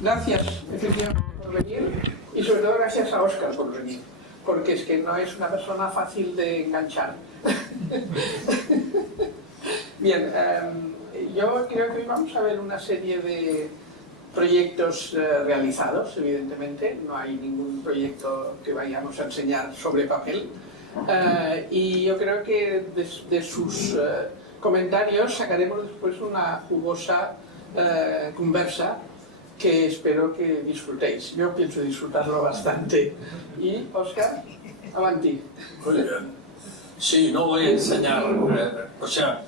Gracias, efectivamente, por venir y sobre todo gracias a Óscar por venir, porque es que no es una persona fácil de enganchar. Bien, yo creo que hoy vamos a ver una serie de proyectos realizados, evidentemente. No hay ningún proyecto que vayamos a enseñar sobre papel. Y yo creo que de sus comentarios sacaremos después una jugosa conversa que espero que disfrutéis. Yo pienso disfrutarlo bastante. Y, Óscar, avanti. Muy bien. Sí, no voy a enseñar. O sea,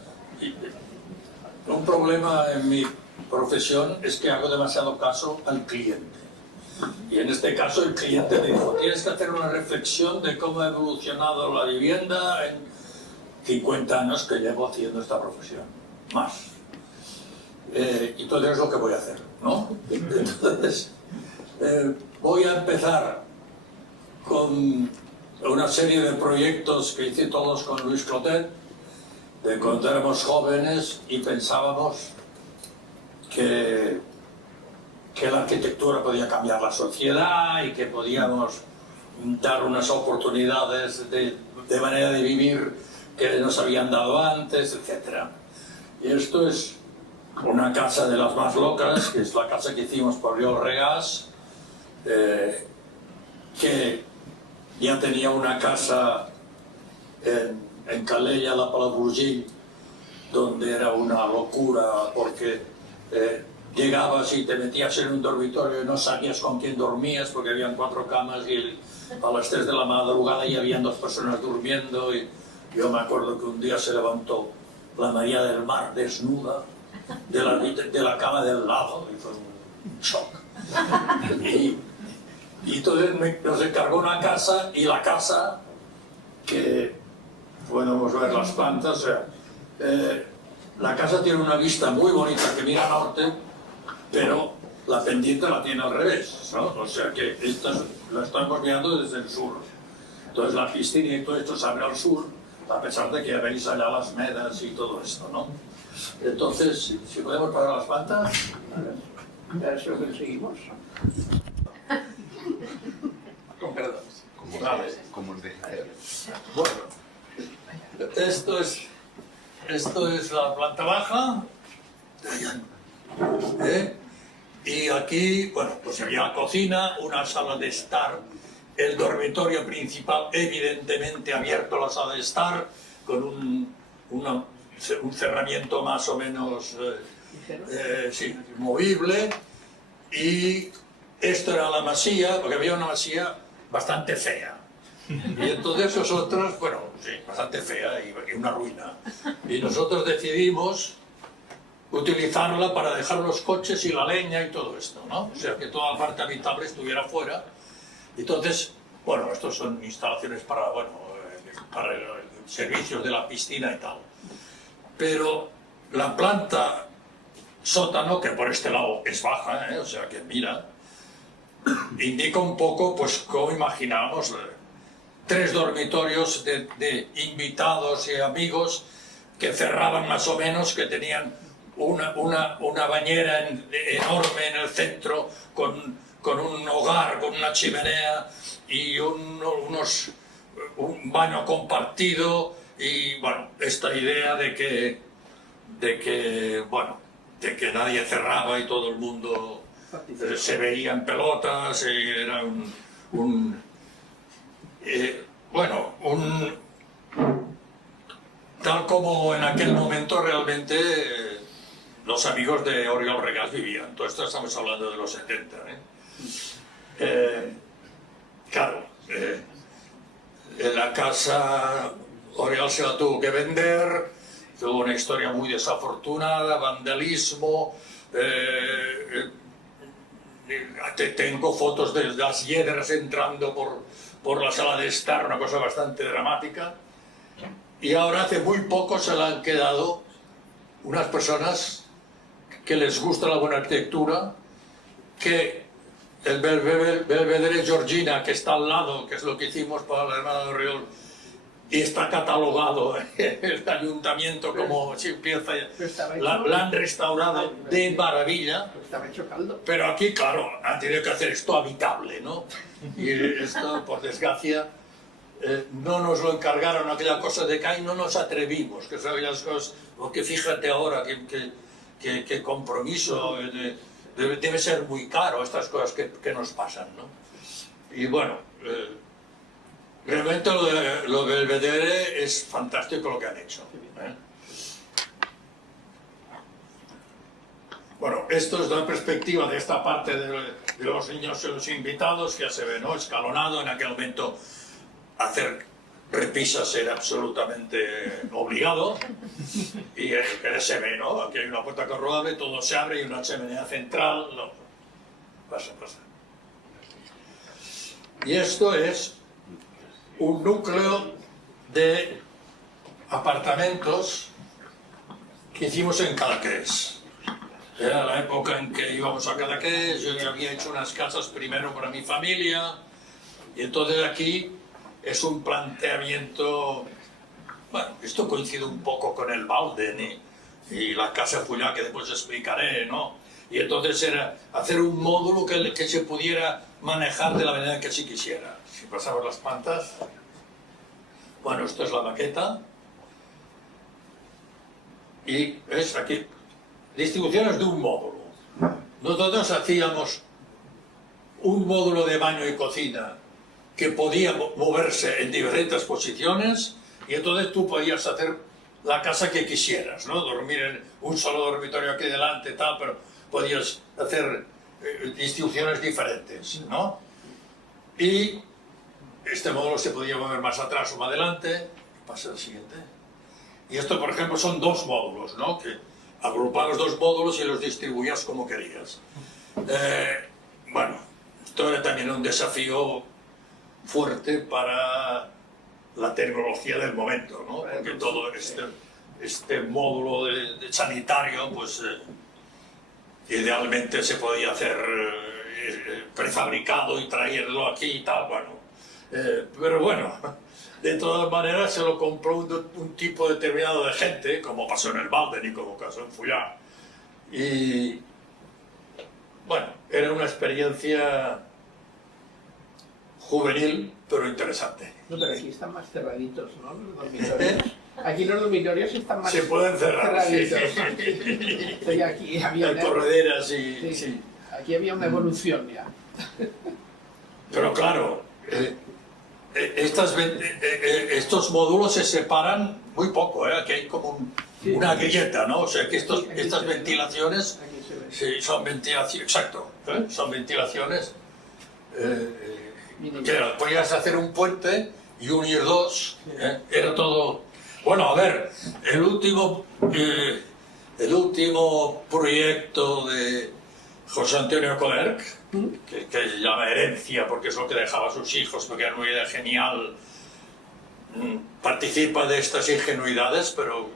un problema en mi profesión es que hago demasiado caso al cliente. Y en este caso el cliente me dijo, tienes que hacer una reflexión de cómo ha evolucionado la vivienda en 50 años que llevo haciendo esta profesión. Más. Entonces es lo que voy a hacer, ¿no? Entonces, voy a empezar con una serie de proyectos que hice todos con Luis Clotet, de cuando éramos jóvenes y pensábamos que la arquitectura podía cambiar la sociedad y que podíamos dar unas oportunidades de manera de vivir que nos habían dado antes, etc. Y esto es una casa de las más locas, que es la casa que hicimos por Oriol Regàs, que ya tenía una casa en Calella, la Palafrugell, donde era una locura porque llegabas y te metías en un dormitorio y no sabías con quién dormías porque habían 4 camas y a las 3 de la madrugada ya habían 2 personas durmiendo. Y yo me acuerdo que un día se levantó la María del Mar desnuda de la cama del lado y fue un shock. Y entonces nos encargó una casa, y la casa, que podemos ver las plantas, o sea, la casa tiene una vista muy bonita que mira al norte, pero la pendiente la tiene al revés, ¿no? O sea que la estamos mirando desde el sur. Entonces la piscina y todo esto se abre al sur, a pesar de que veis allá las medas y todo esto, ¿no? Entonces, si podemos parar las plantas. A ver si lo conseguimos. Con perdón. Como el de Jaén. Bueno, esto es la planta baja. Y aquí, bueno, pues había la cocina, una sala de estar, el dormitorio principal, evidentemente abierto a la sala de estar, con un cerramiento más o menos sí, movible. Y esto era la masía, porque había una masía bastante fea. Y entonces nosotros, bueno, sí, bastante fea y una ruina. Y nosotros decidimos utilizarla para dejar los coches y la leña y todo esto, ¿no? O sea, que toda la parte habitable estuviera fuera. Entonces, bueno, estos son instalaciones para, bueno, para servicios de la piscina y tal. Pero la planta sótano, que por este lado es baja, o sea, que mira, indica un poco, pues, cómo imaginábamos 3 dormitorios de invitados y amigos que cerraban más o menos, que tenían una bañera enorme en el centro, con un hogar, con una chimenea y un baño compartido. Y bueno, esta idea de que nadie cerraba y todo el mundo se veía en pelotas, era tal como en aquel momento realmente los amigos de Oriol Regàs vivían. Todo esto estamos hablando de los 70. Claro, en la casa Oriol se la tuvo que vender, tuvo una historia muy desafortunada, vandalismo. Tengo fotos de las hiedras entrando por la sala de estar, una cosa bastante dramática. Y ahora hace muy poco se la han quedado unas personas que les gusta la buena arquitectura, que el Belvedere Georgina, que está al lado, que es lo que hicimos para la hermana de Oriol, y está catalogado el ayuntamiento como si empieza, la han restaurado de maravilla. Estaba hecho caldo. Pero aquí, claro, han tenido que hacer esto habitable, ¿no? Y esto, por desgracia, no nos lo encargaron, aquella cosa de que ahí no nos atrevimos, que son aquellas cosas, porque fíjate ahora que compromiso, debe ser muy caro estas cosas que nos pasan, ¿no? Y bueno, realmente lo del Belvedere es fantástico lo que han hecho, ¿eh? Bueno, esto es la perspectiva de esta parte de los niños y los invitados, que ya se ve, ¿no? Escalonado. En aquel momento hacer repisas era absolutamente obligado, y que se ve, ¿no? Aquí hay una puerta corrodable, todo se abre y una chimenea central. No. Pasa. Y esto es un núcleo de apartamentos que hicimos en Cadaqués. Era la época en que íbamos a Cadaqués, yo ya había hecho unas casas primero para mi familia, y entonces aquí es un planteamiento, bueno, esto coincide un poco con el Bauden y la Casa Fullà, que después explicaré, ¿no? Y entonces era hacer un módulo que se pudiera manejar de la manera que se quisiera. Si pasamos las plantas, bueno, esto es la maqueta, y es aquí, distribuciones de un módulo. Nosotros hacíamos un módulo de baño y cocina que podía moverse en diferentes posiciones, y entonces tú podías hacer la casa que quisieras, ¿no? Dormir en un solo dormitorio aquí delante, tal, pero podías hacer distribuciones diferentes, ¿no? Y este módulo se podía mover más atrás o más adelante. Pasa al siguiente. Y esto, por ejemplo, son dos módulos, ¿no? Que agrupabas dos módulos y los distribuías como querías. Bueno, esto era también un desafío fuerte para la tecnología del momento, ¿no? Porque todo este módulo de sanitario, pues idealmente se podía hacer prefabricado y traerlo aquí y tal, bueno. Pero bueno, de todas maneras se lo compró un tipo determinado de gente, como pasó en el Bauden y como pasó en Fullà. Y bueno, era una experiencia juvenil, pero interesante. No, pero aquí están más cerraditos, ¿no? Los dormitorios. Aquí los dormitorios están más se pueden cerrar, cerraditos. Sí, aquí había hay correderas y... sí. Sí. Aquí había una evolución ya. Pero claro, estos módulos se separan muy poco, ¿eh? Aquí hay como una grieta, ¿no? O sea que estas ventilaciones son ventilaciones, exacto, ¿eh? Son ventilaciones que podías hacer un puente y unir dos, ¿eh? Era todo... Bueno, a ver, el último proyecto de José Antonio Coderch, que se llama Herencia, porque es lo que dejaba a sus hijos, porque era una idea genial, participa de estas ingenuidades, pero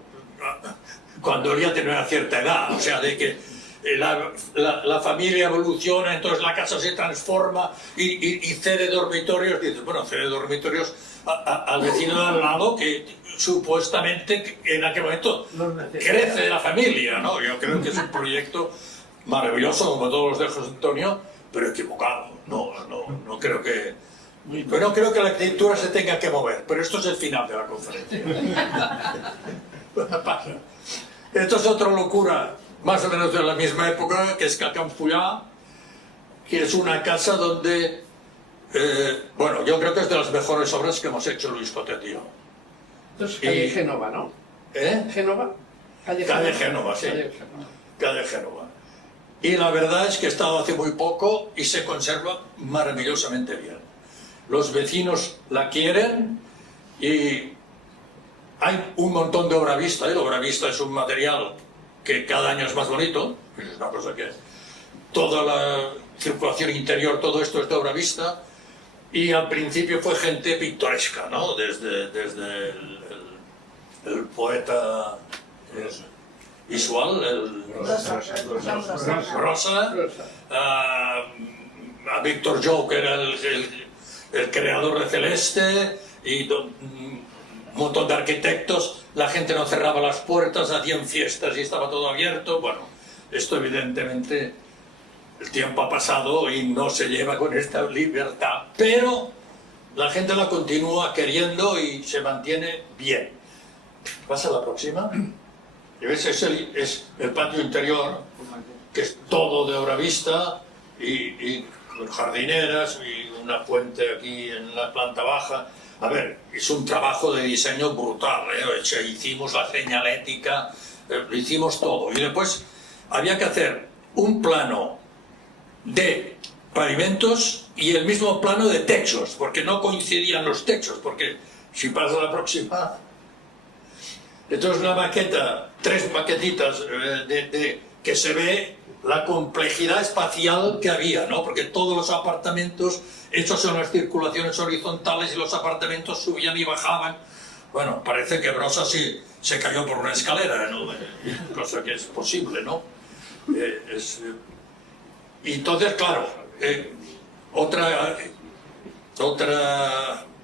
cuando él ya tenía una cierta edad, o sea, de que la familia evoluciona, entonces la casa se transforma y cede dormitorios, dices, bueno, cede dormitorios al vecino de al lado que supuestamente en aquel momento crece de la familia, ¿no? Yo creo que es un proyecto maravilloso, como todos los de José Antonio, pero equivocado. No creo que... Pero no creo que la arquitectura se tenga que mover, pero esto es el final de la conferencia. Esto es otra locura, más o menos de la misma época, que es Can Fullà, que es una casa donde... bueno, yo creo que es de las mejores obras que hemos hecho Luis Cotet y yo. Entonces, calle Génova, ¿no? ¿Génova? Calle Génova, sí. Calle Génova. Calle Génova. Y la verdad es que he estado hace muy poco y se conserva maravillosamente bien. Los vecinos la quieren y hay un montón de obra vista. La obra vista es un material que cada año es más bonito. Es una cosa que toda la circulación interior, todo esto es de obra vista. Y al principio fue gente pintoresca, ¿no? Desde el poeta visual, Rosa, a Víctor Jo, que era el creador de Celeste, y un montón de arquitectos, la gente no cerraba las puertas, hacían fiestas y estaba todo abierto. Bueno, esto evidentemente el tiempo ha pasado y no se lleva con esta libertad, pero la gente la continúa queriendo y se mantiene bien. ¿Pasa la próxima? Y ves, es el patio interior, que es todo de obra vista y con jardineras y una fuente aquí en la planta baja. A ver, es un trabajo de diseño brutal, ¿eh? O sea, hicimos la señalética, lo hicimos todo. Y después había que hacer un plano de pavimentos y el mismo plano de techos, porque no coincidían los techos, porque si pasa la próxima... Entonces una maqueta, 3 maquetitas que se ve la complejidad espacial que había, ¿no? Porque todos los apartamentos hechos en las circulaciones horizontales y los apartamentos subían y bajaban. Bueno, parece que Brossa sí se cayó por una escalera, ¿no? Cosa que es posible, ¿no? Y entonces, claro, otra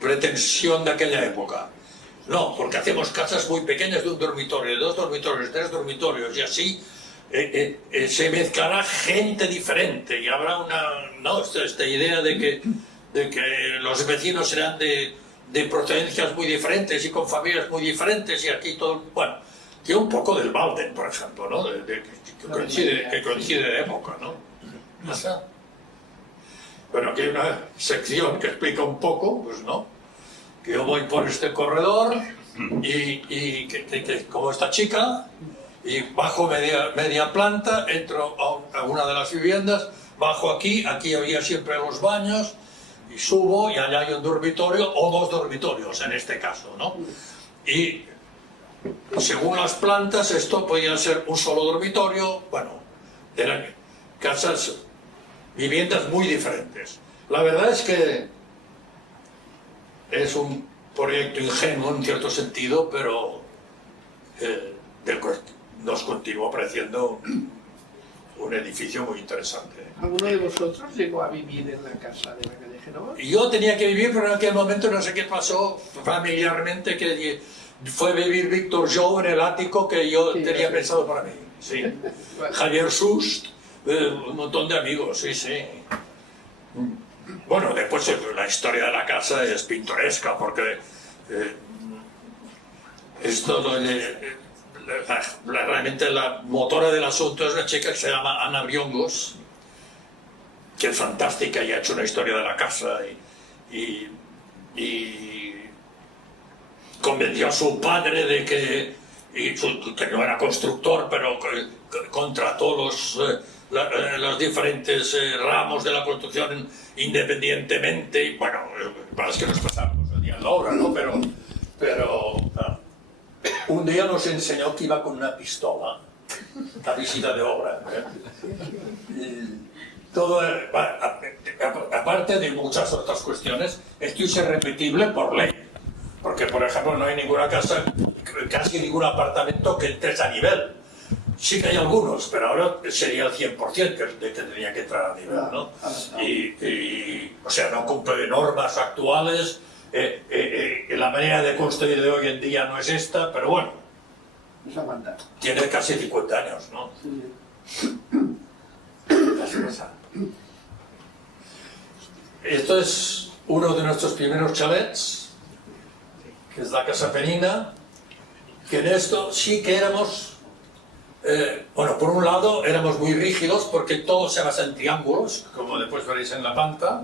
pretensión de aquella época. No, porque hacemos casas muy pequeñas de un dormitorio, de 2 dormitorios, 3 dormitorios, y así se mezclará gente diferente y habrá esta idea de que los vecinos serán de procedencias muy diferentes y con familias muy diferentes, y aquí todo, bueno, tiene un poco del Walden, por ejemplo, ¿no? Que coincide de época, ¿no? ¿Pasa? Bueno, aquí hay una sección que explica un poco, pues no, que yo voy por este corredor y como esta chica, y bajo media planta, entro a una de las viviendas, bajo aquí había siempre los baños, y subo y allá hay un dormitorio o 2 dormitorios en este caso, ¿no? Y según las plantas esto podía ser un solo dormitorio, bueno, eran viviendas muy diferentes. La verdad es que es un proyecto ingenuo en cierto sentido, pero nos continúa pareciendo un edificio muy interesante. ¿Alguno de vosotros llegó a vivir en la casa de la calle Génova? Yo tenía que vivir, pero en aquel momento no sé qué pasó familiarmente, que fue vivir Víctor Jou en el ático que yo tenía pensado para mí. Sí. Javier Sust, un montón de amigos, sí, sí. Bueno, después la historia de la casa es pintoresca, porque realmente la motora del asunto es una chica que se llama Ana Briongos, que es fantástica y ha hecho una historia de la casa y convenció a su padre de que no era constructor, pero contrató los diferentes ramos de la construcción independientemente, y bueno, es que nos pasábamos el día en la obra, ¿no? Pero un día nos enseñó que iba con una pistola a visita de obra, todo, aparte de muchas otras cuestiones, esto es irrepetible por ley, porque por ejemplo no hay ninguna casa, casi ningún apartamento que entres a nivel. Sí que hay algunos, pero ahora sería el 100% que tendría que entrar a nivel, ¿no? O sea, no cumple normas actuales, la manera de construir de hoy en día no es esta, pero bueno, tiene casi 50 años, ¿no? Esto es uno de nuestros primeros chalets, que es la Casa Penina, que en esto sí que éramos... bueno, por un lado éramos muy rígidos porque todo se basa en triángulos, como después veréis en la planta,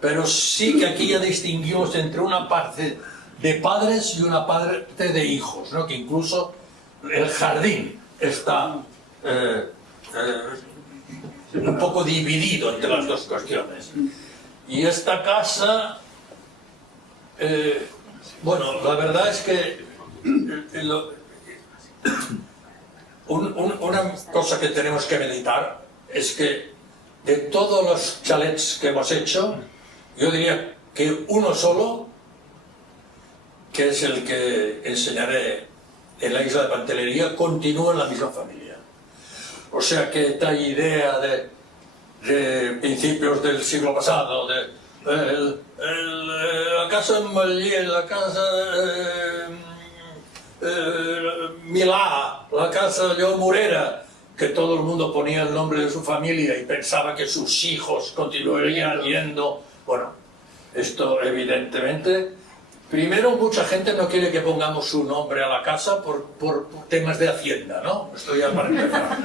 pero sí que aquí ya distinguimos entre una parte de padres y una parte de hijos, ¿no? Que incluso el jardín está un poco dividido entre las dos cuestiones. Y esta casa, bueno, la verdad es que una cosa que tenemos que meditar es que de todos los chalets que hemos hecho, yo diría que uno solo, que es el que enseñaré en la isla de Pantelería, continúa en la misma familia. O sea que esta idea de principios del siglo pasado, La casa la casa Milà, la casa Morera, que todo el mundo ponía el nombre de su familia y pensaba que sus hijos continuarían yendo. Bueno, esto evidentemente, primero mucha gente no quiere que pongamos su nombre a la casa por temas de hacienda, ¿no? Esto ya para empezar.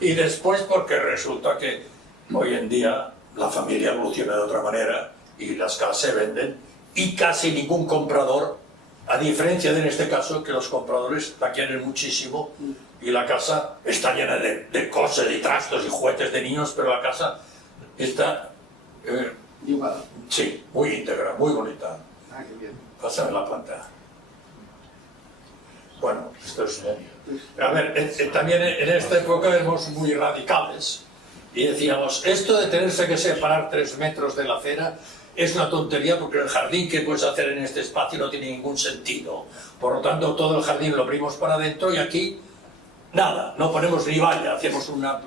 Y después porque resulta que hoy en día la familia evoluciona de otra manera y las casas se venden y casi ningún comprador, a diferencia de en este caso que los compradores la quieren muchísimo y la casa está llena de cosas y trastos y juguetes de niños, pero la casa está igual. Sí, muy íntegra, muy bonita. Ah, qué bien. Pásame la planta. Bueno, esto es... A ver, también en esta época éramos muy radicales y decíamos, esto de tenerse que separar 3 metros de la acera es una tontería porque el jardín que puedes hacer en este espacio no tiene ningún sentido. Por lo tanto, todo el jardín lo abrimos para adentro y aquí nada, no ponemos ni valla, hacemos una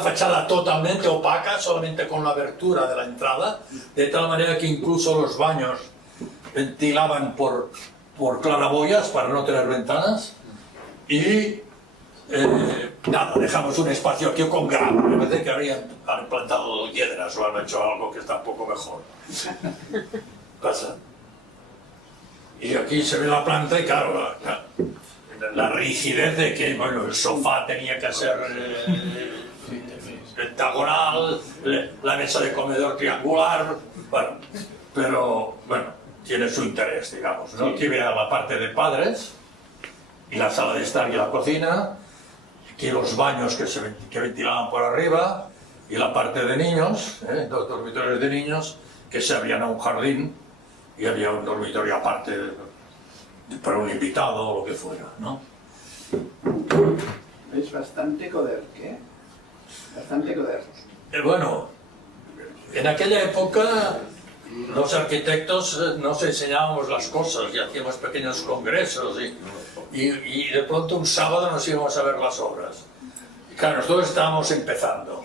fachada totalmente opaca, solamente con la abertura de la entrada, de tal manera que incluso los baños ventilaban por claraboyas para no tener ventanas y nada, dejamos un espacio aquí con grava. Me parece que han plantado hiedras o han hecho algo que está un poco mejor. Pasa. Y aquí se ve la planta y claro, la rigidez de que bueno, el sofá tenía que ser pentagonal, la mesa de comedor triangular, bueno, pero bueno, tiene su interés, digamos, ¿no? Aquí vea la parte de padres y la sala de estar y la cocina, aquí los baños que ventilaban por arriba y la parte de niños, 2 dormitorios de niños que se abrían a un jardín y había un dormitorio aparte para un invitado o lo que fuera, ¿no? Es bastante coder, ¿qué? Bastante coder. Bueno, en aquella época los arquitectos nos enseñábamos las cosas y hacíamos pequeños congresos y de pronto un sábado nos íbamos a ver las obras. Y claro, nosotros estábamos empezando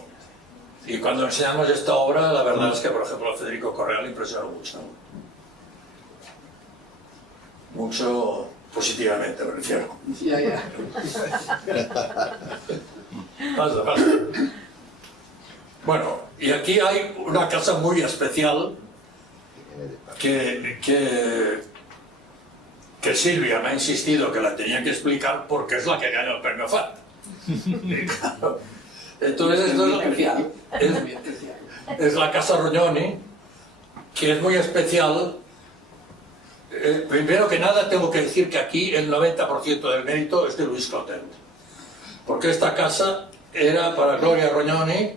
y cuando enseñamos esta obra, la verdad es que, por ejemplo, a Federico Correa le impresionó mucho. Mucho positivamente, me refiero. Ya. Pasa. Bueno, y aquí hay una casa muy especial que Silvia me ha insistido que la tenía que explicar porque es la que gana el premio FAT. Claro. Entonces esto es la casa Rognoni, que es muy especial. Primero que nada tengo que decir que aquí el 90% del mérito es de Luis Clotet, porque esta casa era para Gloria Rognoni,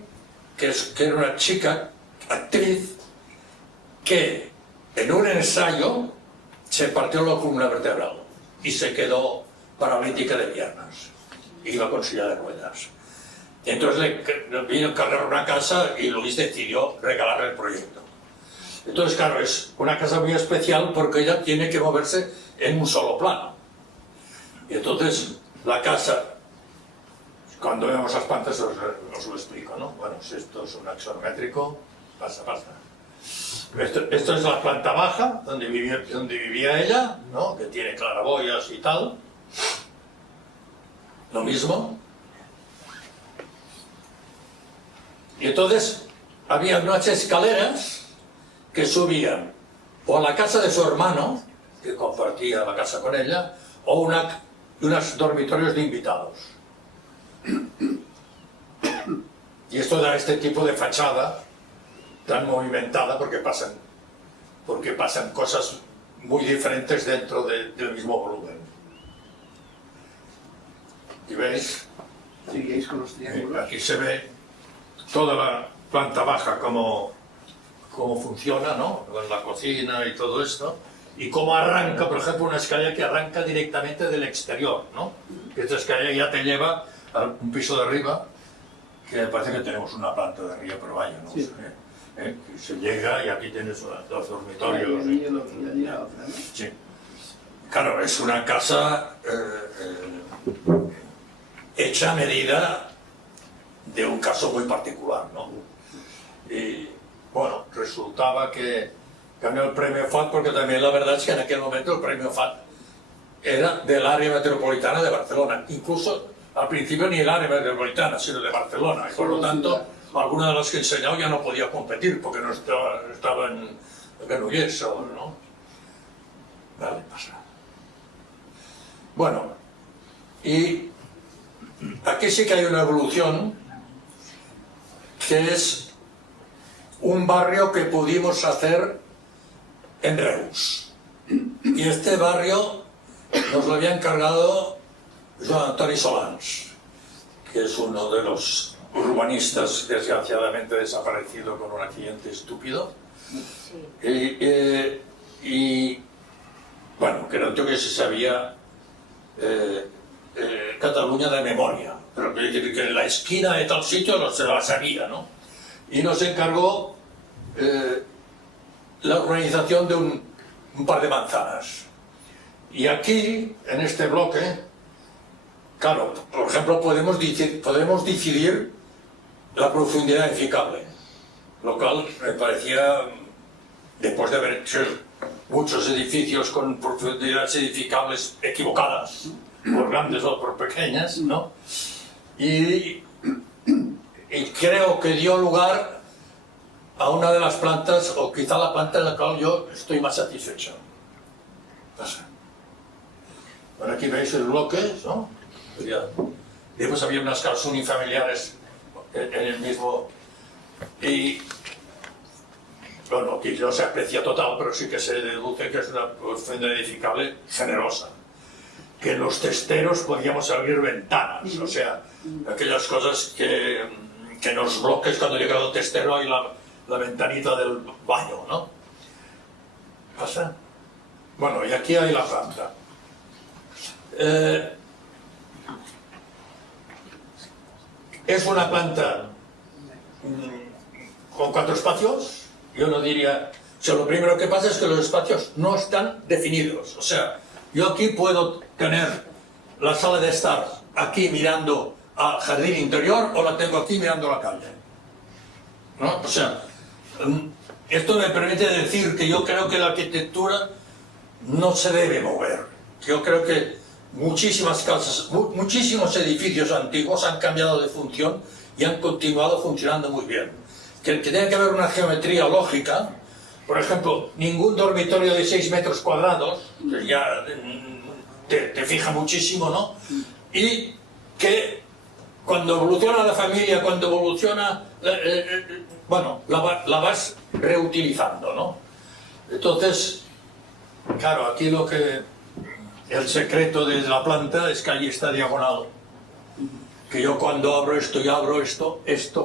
que era una chica actriz que en un ensayo se partió la columna vertebral y se quedó paralítica de piernas, iba con silla de ruedas. Entonces le vino a encargar una casa y Luis decidió regalarle el proyecto. Entonces, claro, es una casa muy especial porque ella tiene que moverse en un solo plano. Y entonces, la casa, cuando vemos las plantas os lo explico, ¿no? Bueno, si esto es un axonométrico, pasa. Esto es la planta baja, donde vivía ella, ¿no? Que tiene claraboyas y tal. Lo mismo. Y entonces, había unas escaleras que subían o a la casa de su hermano, que compartía la casa con ella, o unos dormitorios de invitados. Y esto da este tipo de fachada tan movimentada porque pasan cosas muy diferentes dentro del mismo volumen. ¿Y veis? Seguís con los triángulos. Aquí se ve toda la planta baja cómo funciona, ¿no? En la cocina y todo esto, y cómo arranca, por ejemplo, una escalera que arranca directamente del exterior, ¿no? Esta escalera ya te lleva a un piso de arriba, que me parece que tenemos una planta de arriba, pero vaya, no Sí. sé. Se llega y aquí tienes 2 dormitorios. Sí. Claro, es una casa hecha a medida de un caso muy particular, ¿no? Y bueno, resultaba que ganó el premio FAT porque también la verdad es que en aquel momento el premio FAT era del área metropolitana de Barcelona. Incluso al principio ni el área metropolitana, sino de Barcelona. Y por lo tanto, alguna de las que he enseñado ya no podía competir porque no estaba en Granollers, ¿no? Vale, pasa. Bueno, y aquí sí que hay una evolución, que es un barrio que pudimos hacer en Reus. Y este barrio nos lo había encargado Joan Antoni Solans, que es uno de los urbanistas desgraciadamente desaparecido con un accidente estúpido. Y bueno, creo que se sabía Cataluña de memoria, pero que en la esquina de tal sitio no se la sabía, ¿no? Y nos encargó la organización de un par de manzanas. Y aquí, en este bloque, claro, por ejemplo, podemos decidir la profundidad edificable, lo cual me parecía, después de haber hecho muchos edificios con profundidades edificables equivocadas, por grandes o por pequeñas, ¿no? Y creo que dio lugar a una de las plantas, o quizá la planta en la cual yo estoy más satisfecho. Bueno, aquí veis el bloque, ¿no? Después había unas casas unifamiliares en el mismo... Y bueno, aquí no se aprecia total, pero sí que se deduce que es una profundidad edificable generosa. Que en los testeros podíamos abrir ventanas, o sea, aquellas cosas que en los bloques, cuando llega el testero, hay la ventanita del baño, ¿no? ¿Pasa? Bueno, y aquí hay la planta. Es una planta con 4 espacios. Yo no diría... O sea, lo primero que pasa es que los espacios no están definidos. O sea, yo aquí puedo tener la sala de estar aquí mirando al jardín interior o la tengo aquí mirando a la calle, ¿no? O sea, esto me permite decir que yo creo que la arquitectura no se debe mover. Yo creo que muchísimas casas, muchísimos edificios antiguos han cambiado de función y han continuado funcionando muy bien. Que tiene que haber una geometría lógica. Por ejemplo, ningún dormitorio de 6 metros cuadrados, que ya te fija muchísimo, ¿no? Y que cuando evoluciona la familia, cuando evoluciona, bueno, la vas reutilizando, ¿no? Entonces, claro, aquí el secreto de la planta es que allí está diagonal. Que yo cuando abro esto y abro esto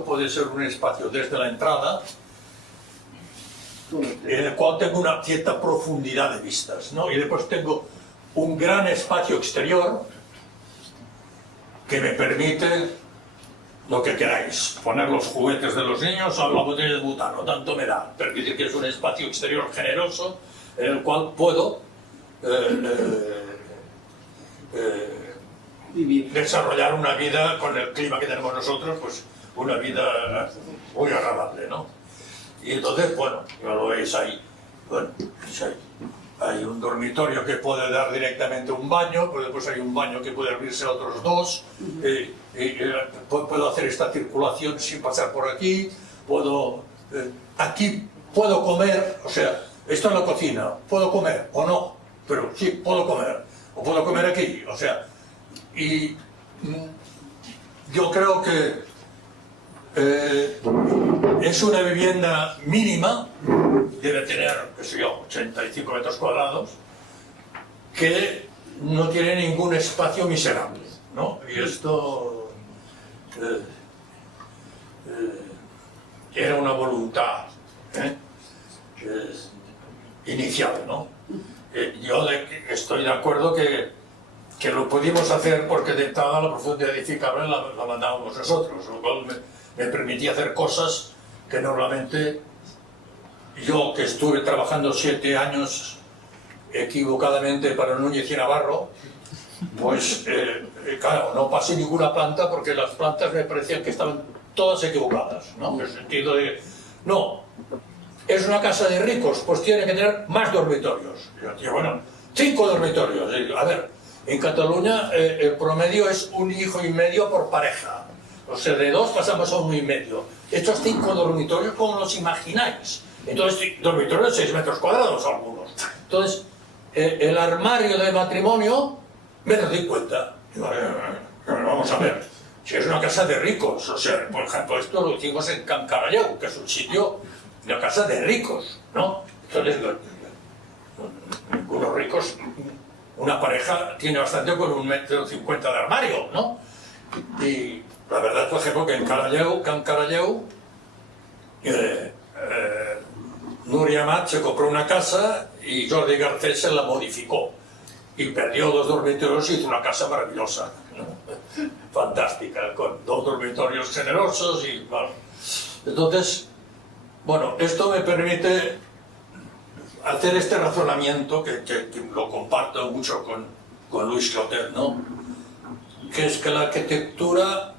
puede ser un espacio desde la entrada, en el cual tengo una cierta profundidad de vistas, ¿no? Y después tengo un gran espacio exterior que me permite lo que queráis, poner los juguetes de los niños o la botella de butano, tanto me da. Permite que es un espacio exterior generoso en el cual puedo desarrollar una vida con el clima que tenemos nosotros, pues una vida muy agradable, ¿no? Y entonces, bueno, ya lo veis ahí. Bueno, hay un dormitorio que puede dar directamente un baño, pues después hay un baño que puede abrirse a otros 2, puedo hacer esta circulación sin pasar por aquí, aquí puedo comer, o sea, esto en la cocina, puedo comer o no, pero sí, puedo comer, o puedo comer aquí, o sea, y yo creo que es una vivienda mínima, debe tener, qué sé yo, 85 metros cuadrados, que no tiene ningún espacio miserable, ¿no? Y esto era una voluntad inicial, ¿no? Yo estoy de acuerdo que lo pudimos hacer porque de entrada la profundidad edificable la mandábamos nosotros, lo cual me permitía hacer cosas que normalmente yo, que estuve trabajando 7 años equivocadamente para Núñez y Navarro, pues claro, no pasé ninguna planta porque las plantas me parecían que estaban todas equivocadas, ¿no? En el sentido de No, es una casa de ricos, pues tiene que tener más dormitorios. Y yo digo, bueno, 5 dormitorios. Y digo, a ver, en Cataluña el promedio es 1 hijo y medio por pareja. O sea, de 2 pasamos a 1 y medio. Estos 5 dormitorios, ¿cómo los imagináis? Entonces, dormitorios de 6 metros cuadrados algunos. Entonces, el armario de matrimonio, me doy cuenta. Digo, vamos a ver, si es una casa de ricos, o sea, por ejemplo, esto lo hicimos en Can Caralleu, que es un sitio, una casa de ricos, ¿no? Entonces, unos ricos, una pareja tiene bastante con 1,50 metros de armario, ¿no? Y la verdad, por ejemplo, que en Can Caralleu, Núria Amat se compró una casa y Jordi Garcés se la modificó y perdió 2 dormitorios y hizo una casa maravillosa, ¿no? Fantástica, con 2 dormitorios generosos y bueno. Entonces, bueno, esto me permite hacer este razonamiento que lo comparto mucho con Luis Clotet, ¿no? Que es que la arquitectura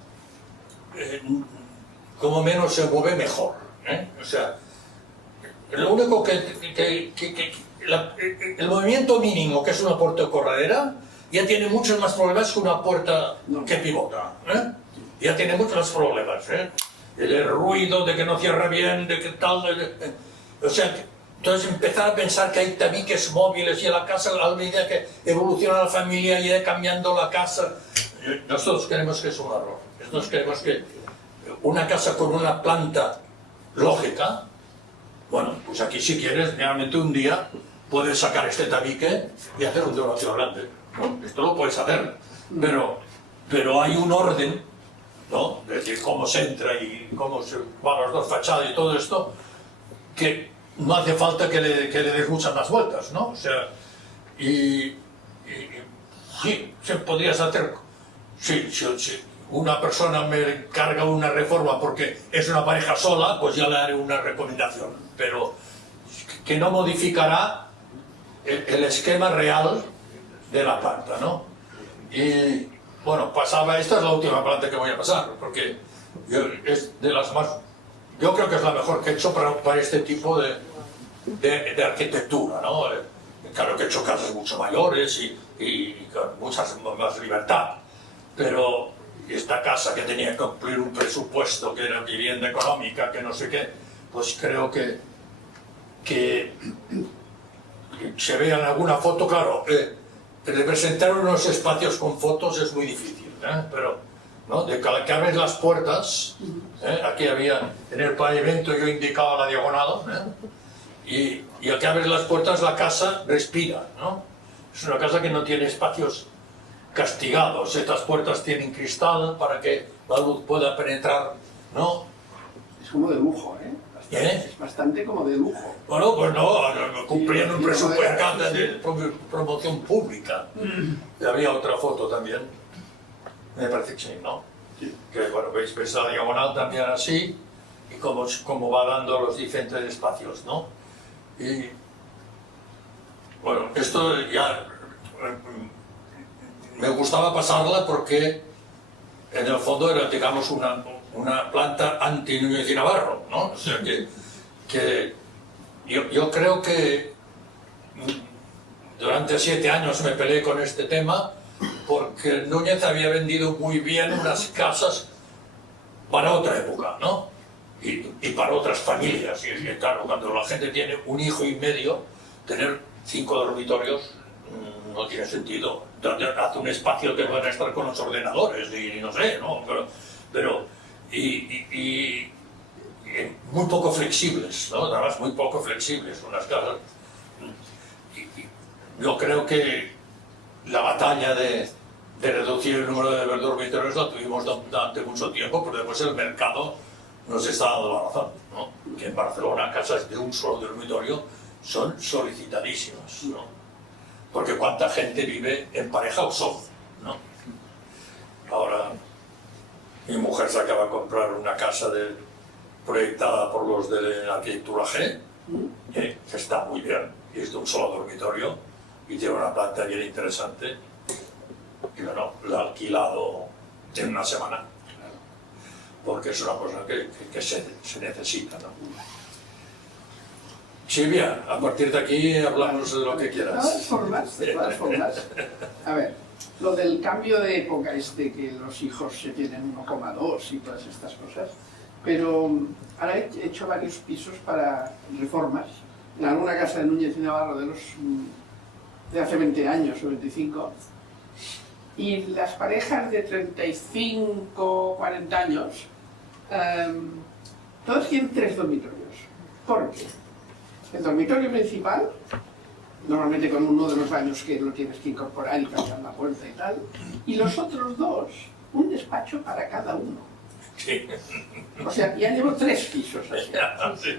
como menos se mueve mejor, ¿eh? O sea, lo único el movimiento mínimo, que es una puerta corredera, ya tiene muchos más problemas que una puerta que pivota, ¿eh? Ya tiene muchos más problemas, ¿eh? El ruido de que no cierra bien, de que tal... o sea, entonces empezar a pensar que hay tabiques móviles y en la casa, a medida que evoluciona la familia y ir cambiando la casa, nosotros creemos que es un error. Nosotros creemos que una casa con una planta lógica, bueno, pues aquí si quieres, realmente un día puedes sacar este tabique y hacer un dormitorio grande, ¿no? Esto lo puedes hacer, pero hay un orden, ¿no? De decir, cómo se entra y cómo se van las 2 fachadas y todo esto, que no hace falta que le des muchas más vueltas, ¿no? O sea, sí, se podrías hacer, sí, una persona me carga una reforma porque es una pareja sola, pues ya le haré una recomendación, pero que no modificará el esquema real de la planta, ¿no? Y bueno, esta es la última planta que voy a pasar, porque es de las más, yo creo que es la mejor que he hecho para este tipo de arquitectura, ¿no? Claro que he hecho casas mucho mayores y con mucha más libertad, pero esta casa que tenía que cumplir un presupuesto, que era vivienda económica, que no sé qué, pues creo que se vea en alguna foto, claro, representar unos espacios con fotos es muy difícil, ¿eh? Pero, ¿no? De que abres las puertas, aquí había, en el pavimento yo indicaba la diagonal, y al que abres las puertas la casa respira, ¿no? Es una casa que no tiene espacios castigados, estas puertas tienen cristal para que la luz pueda penetrar, ¿no? Es como de lujo, ¿eh? Es bastante como de lujo. Bueno, pues no, cumpliendo un presupuesto de promoción pública. Y había otra foto también, me parece que sí, ¿no? Sí. Que bueno, veis la diagonal también así, y cómo va dando los diferentes espacios, ¿no? Y bueno, esto ya me gustaba pasarla porque en el fondo era, digamos, una planta anti-Núñez y Navarro, ¿no? O sea que yo creo que durante 7 años me peleé con este tema porque Núñez había vendido muy bien unas casas para otra época, ¿no? Y para otras familias. Y claro, cuando la gente tiene 1 hijo y medio, tener 5 dormitorios no tiene sentido. Hace un espacio que van a estar con los ordenadores y no sé, ¿no? Pero muy poco flexibles, ¿no? Además muy poco flexibles unas casas. Yo creo que la batalla de reducir el número de dormitorios la tuvimos durante mucho tiempo, pero después el mercado nos está dando la razón, ¿no? Que en Barcelona casas de un solo dormitorio son solicitadísimas, ¿no? Porque cuánta gente vive en pareja o solo, ¿no? Ahora mi mujer se acaba de comprar una casa proyectada por los de la arquitectura G, que está muy bien, y es de un solo dormitorio, y tiene una planta bien interesante, y bueno, la ha alquilado en 1 semana. porque es una cosa que se necesita, ¿no? Silvia, a partir de aquí hablamos de lo que De quieras. de todas formas. A ver, lo del cambio de época que los hijos se tienen 1,2 y todas estas cosas, pero ahora he hecho varios pisos para reformas en alguna casa de Núñez y Navarro de hace 20 años o 25, y las parejas de 35, 40 años, todos tienen 3 dormitorios. ¿Por qué? El dormitorio principal, normalmente con uno de los baños que lo tienes que incorporar y cambiar la puerta y tal, y los otros 2, un despacho para cada uno. Sí. O sea, ya llevo 3 pisos así.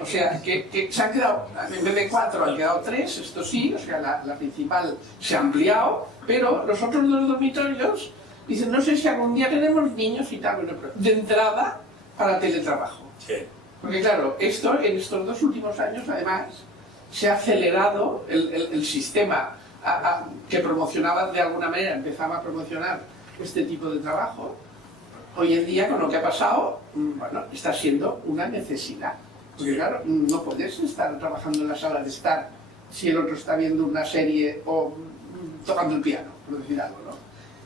O sea, que se han quedado, en vez de 4 han quedado 3, esto sí, o sea, la principal se ha ampliado, pero los otros 2 dormitorios dicen, no sé si algún día tenemos niños y tal, bueno, pero de entrada para teletrabajo. Sí. Porque claro, esto en estos 2 últimos años además se ha acelerado el sistema que promocionaba de alguna manera, empezaba a promocionar este tipo de trabajo. Hoy en día, con lo que ha pasado, bueno, está siendo una necesidad. Porque claro, no puedes estar trabajando en la sala de estar si el otro está viendo una serie o tocando el piano, por decir algo, ¿no?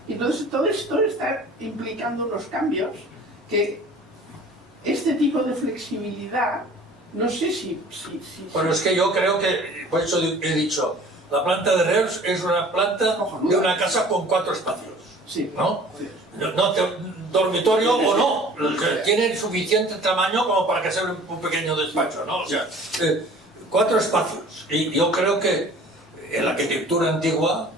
Y entonces todo esto está implicando unos cambios que este tipo de flexibilidad, no sé si... Bueno, es que yo creo que, por eso he dicho, la planta de Reus es una planta de una casa con 4 espacios, Sí. ¿no? No, dormitorio o no, tiene suficiente tamaño como para que sea un pequeño despacho, ¿no? O sea, 4 espacios. Y yo creo que en la arquitectura antigua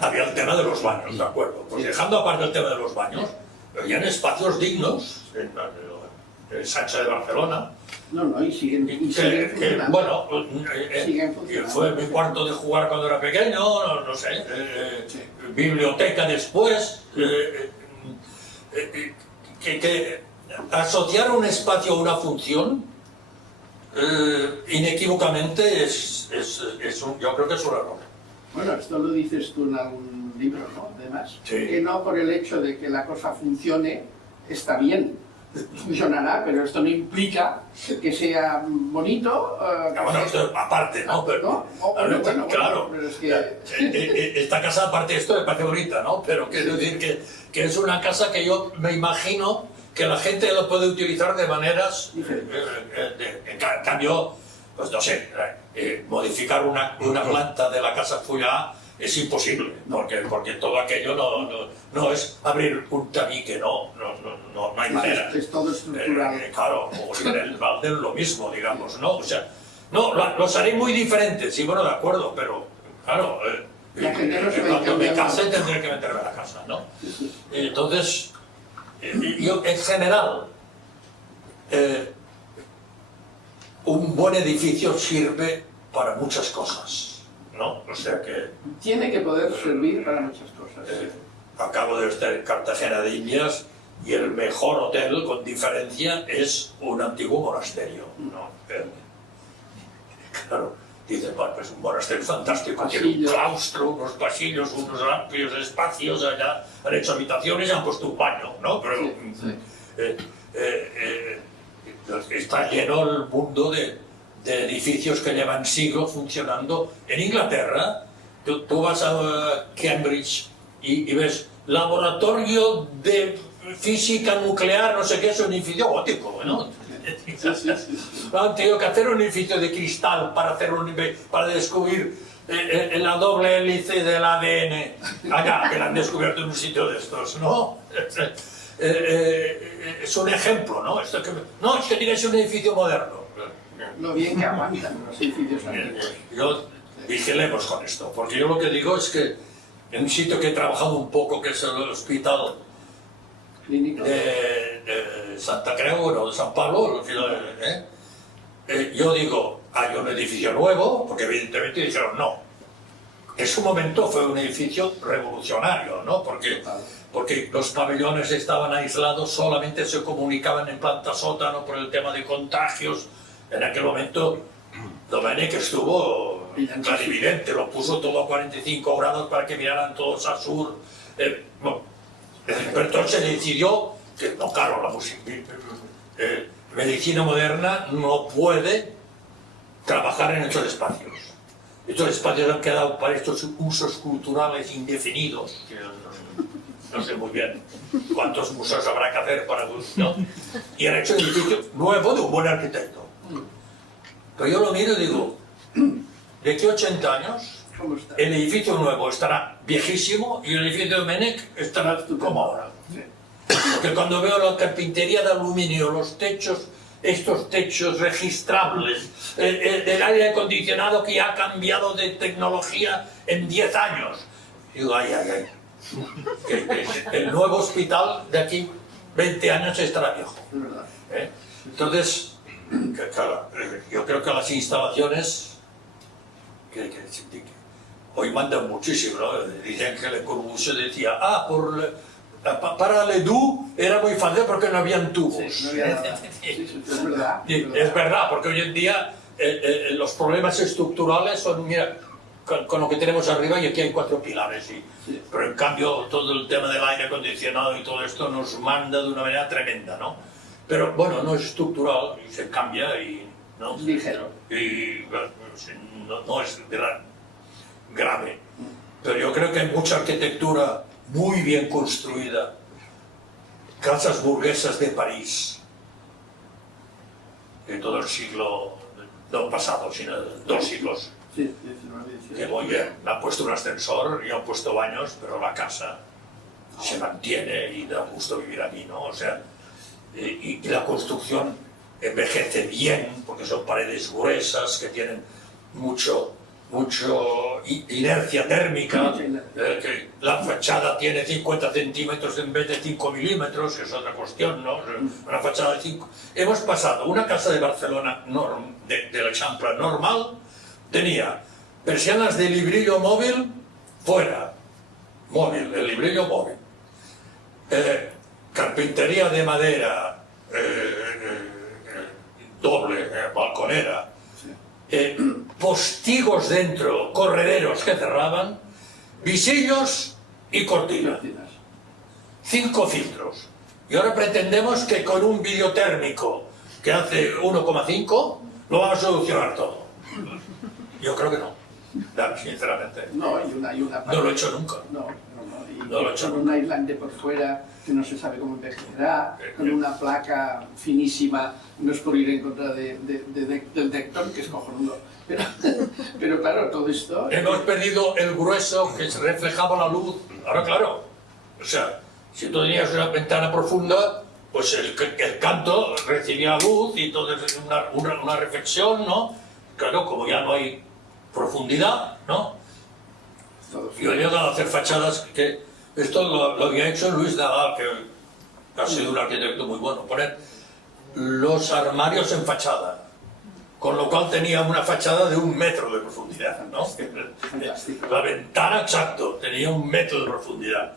había el tema de los baños, ¿de acuerdo? Pues dejando aparte el tema de los baños, habían espacios dignos en Sancha de Barcelona. No, y siguen funcionando. Bueno, Siguen funcionando. fue mi cuarto de jugar cuando era pequeño, no sé, biblioteca después, que asociar un espacio a una función inequívocamente yo creo que es un error. Bueno, esto lo dices tú en algún libro, ¿no? Además, Sí. que no por el hecho de que la cosa funcione está bien. Funcionará, pero esto no implica que sea bonito. Bueno, esto aparte, ¿no? Pero, Bueno, claro, pero es que... esta casa aparte de esto me parece bonita, ¿no? Pero quiero decir que es una casa que yo me imagino que la gente lo puede utilizar de maneras diferentes. En cambio, pues no sé, modificar una planta de la casa Fullà es imposible, porque todo aquello no es abrir un tabique, no hay manera. Es todo estructural. Claro, o en el Valden lo mismo, digamos, ¿no? O sea, no, los haré muy diferentes, sí, bueno, de acuerdo, pero claro, La gente no se va a cuando me cambiar case nada. tendré que meterme a la casa, ¿no? Entonces, yo en general, un buen edificio sirve para muchas cosas, ¿no? O sea que Tiene que poder servir para muchas cosas. acabo de estar en Cartagena de Indias y el mejor hotel, con diferencia, es un antiguo monasterio, ¿no? Claro, dicen, bueno, pues un monasterio fantástico, tiene un claustro, unos pasillos, unos amplios espacios, allá han hecho habitaciones y han puesto un baño, ¿no? Pero está lleno el mundo de edificios que llevan siglos funcionando. En Inglaterra, tú vas a Cambridge y ves laboratorio de física nuclear, no sé qué, es un edificio gótico, ¿no? Han tenido que hacer un edificio de cristal para descubrir la doble hélice del ADN allá, que la han descubierto en un sitio de estos, ¿no? Es un ejemplo, ¿no? Es que tiene que ser un edificio moderno. Lo bien que aguantan los edificios antiguos. Yo vigilemos con esto, porque yo lo que digo es que en un sitio que he trabajado un poco, que es el hospital Clínico. de Santa Creu, o de San Pablo, yo digo, hay un edificio nuevo, porque evidentemente dijeron no. En su momento fue un edificio revolucionario, ¿no? Porque los pabellones estaban aislados, solamente se comunicaban en planta sótano por el tema de contagios. En aquel momento Domènech estuvo clarividente, lo puso todo a 45 grados para que miraran todos al sur. Pero entonces se decidió que no, claro, la medicina moderna no puede trabajar en estos espacios. Estos espacios han quedado para estos usos culturales indefinidos, que no sé muy bien cuántos museos habrá que hacer para... ¿no? Y han hecho un edificio nuevo de un buen arquitecto. Pero yo lo miro y digo, de aquí a 80 años, el edificio nuevo estará viejísimo y el edificio de Domènech estará como ahora. Porque cuando veo la carpintería de aluminio, los techos, estos techos registrables, el aire acondicionado que ya ha cambiado de tecnología en 10 años, digo, ay, ay, ay. Que el nuevo hospital de aquí 20 años estará viejo. Entonces, claro, yo creo que las instalaciones que hoy mandan muchísimo, ¿no? Dicen que Le Corbusier decía, para Ledoux era muy fácil porque no habían tubos. Sí, no había nada. Sí, es verdad. Es verdad, porque hoy en día los problemas estructurales son, mira, con lo que tenemos arriba y aquí hay 4 pilares, pero en cambio todo el tema del aire acondicionado y todo esto nos manda de una manera tremenda, ¿no? Pero bueno, no es estructural, y se cambia y... ¿no? Ligero. Y no es grave. Pero yo creo que hay mucha arquitectura muy bien construida, casas burguesas de París, de todo el siglo, no pasado, sino 2 siglos. Sí, Que muy bien, le han puesto un ascensor y han puesto baños, pero la casa se mantiene y da gusto vivir aquí, ¿no? O sea, y la construcción envejece bien, porque son paredes gruesas que tienen mucho inercia térmica, que la fachada tiene 50 centímetros en vez de 5 milímetros, que es otra cuestión, ¿no? Una fachada de 5... Hemos pasado una casa de Barcelona, de l'Eixample normal, tenía persianas de librillo móvil fuera, el librillo móvil, carpintería de madera doble, balconera, postigos dentro, correderos que cerraban, visillos y cortinas. 5 filtros. Y ahora pretendemos que con un vídeo térmico que hace 1,5 lo vamos a solucionar todo. Yo creo que no, sinceramente. No, hay una No lo he hecho nunca. Y No lo he hecho con un aislante por fuera que no se sabe cómo envejecerá, con una placa finísima, no es por ir en contra del Decton, que es cojonudo. Pero claro, todo esto... Hemos perdido el grueso que reflejaba la luz. Ahora, claro, o sea, si tú tenías una ventana profunda, pues el canto recibía luz y entonces una reflexión, ¿no? Claro, como ya no hay profundidad, ¿no? Yo he llegado a hacer fachadas que... Esto lo había hecho Luis Nadal, que ha sido un arquitecto muy bueno, poner los armarios en fachada, con lo cual tenía una fachada de 1 metro de profundidad, ¿no? La ventana, exacto, tenía 1 metro de profundidad.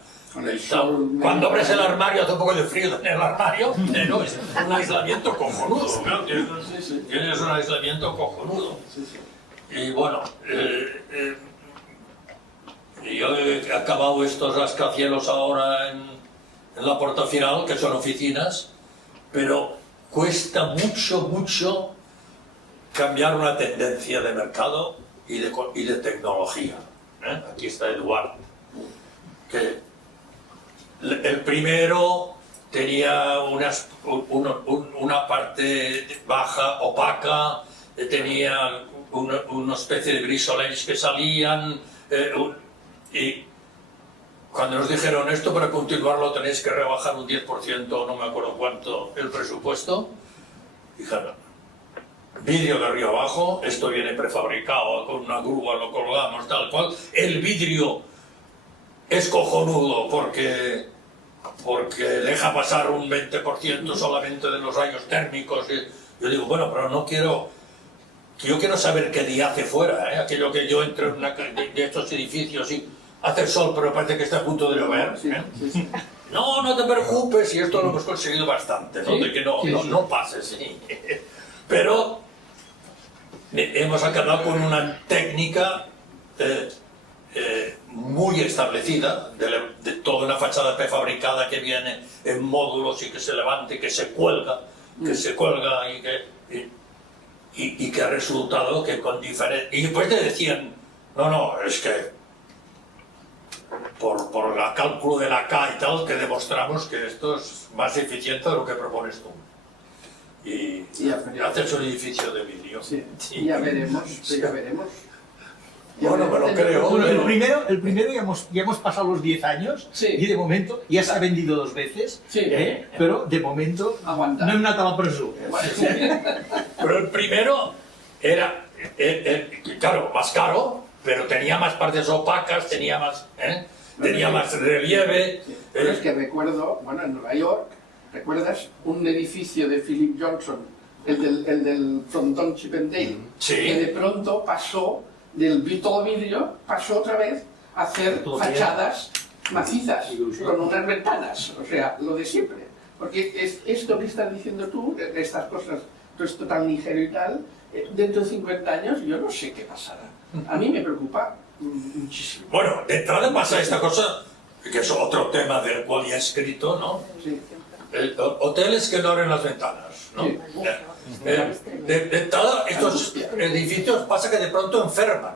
Cuando abres el armario, hace un poco de frío en el armario, pero es un aislamiento cojonudo, ¿no? Tienes un aislamiento cojonudo. Y bueno, yo he acabado estos rascacielos ahora en la Porta Final, que son oficinas, pero cuesta mucho cambiar una tendencia de mercado y de tecnología. Aquí está Eduard, que el primero tenía una parte baja, opaca, tenía una especie de grisolets que salían, y cuando nos dijeron esto, para continuarlo tenéis que rebajar un 10%, no me acuerdo cuánto, el presupuesto, dijeron, vidrio de arriba abajo, esto viene prefabricado, con una grúa lo colgamos, tal cual, el vidrio es cojonudo porque deja pasar un 20% solamente de los rayos térmicos. Yo digo, bueno, pero no quiero... Yo quiero saber qué día hace fuera, aquello que yo entro en una de estos edificios y hace sol, pero parece que está a punto de llover. Sí. No te preocupes, y esto lo hemos conseguido bastante, ¿no? De que no pase, sí. Pero hemos acabado con una técnica muy establecida, de toda una fachada prefabricada que viene en módulos y que se levanta y que se cuelga y que ha resultado que con diferentes... Y después te decían, no, es que por el cálculo de la K y tal, que demostramos que esto es más eficiente de lo que propones tú. Y haces un edificio de vidrio. Sí, ya veremos. Bueno, me lo creo. Bueno, el primero ya hemos pasado los 10 años, Sí. y de momento ya se ha vendido 2 veces, Sí. pero de momento Aguanta. no hem anat a la presó. Pero el primero era, claro, más caro, pero tenía más partes opacas, tenía más relieve. Pero es que recuerdo, bueno, en Nueva York, ¿recuerdas un edificio de Philip Johnson, el del frontón Chip and Dale? Sí. Que de pronto pasó todo vidrio, pasó otra vez a hacer fachadas macizas, con unas ventanas, o sea, lo de siempre. Porque es esto que estás diciendo tú, estas cosas, todo esto tan ligero y tal, dentro de 50 años yo no sé qué pasará. A mí me preocupa muchísimo. Bueno, de entrada pasa esta cosa, que es otro tema del cual ya he escrito, ¿no? Sí. Hoteles que no abren las ventanas, ¿no? Sí. De entrada, estos edificios pasa que de pronto enferman.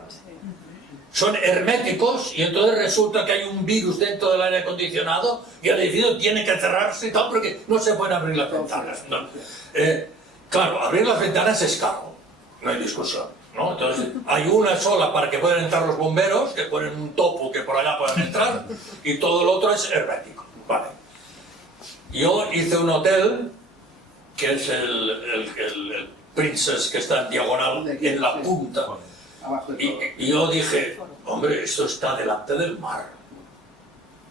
Son herméticos y entonces resulta que hay un virus dentro del aire acondicionado y el edificio tiene que cerrarse y tal porque no se pueden abrir las ventanas, ¿no? Claro, abrir las ventanas es caro, no hay discusión, ¿no? Entonces hay una sola para que puedan entrar los bomberos, que ponen un topo que por allá puedan entrar, y todo lo otro es hermético, ¿vale? Yo hice un hotel que es el Princess, que está en diagonal, en la punta. Abajo de todo. Y yo dije, hombre, esto está delante del mar.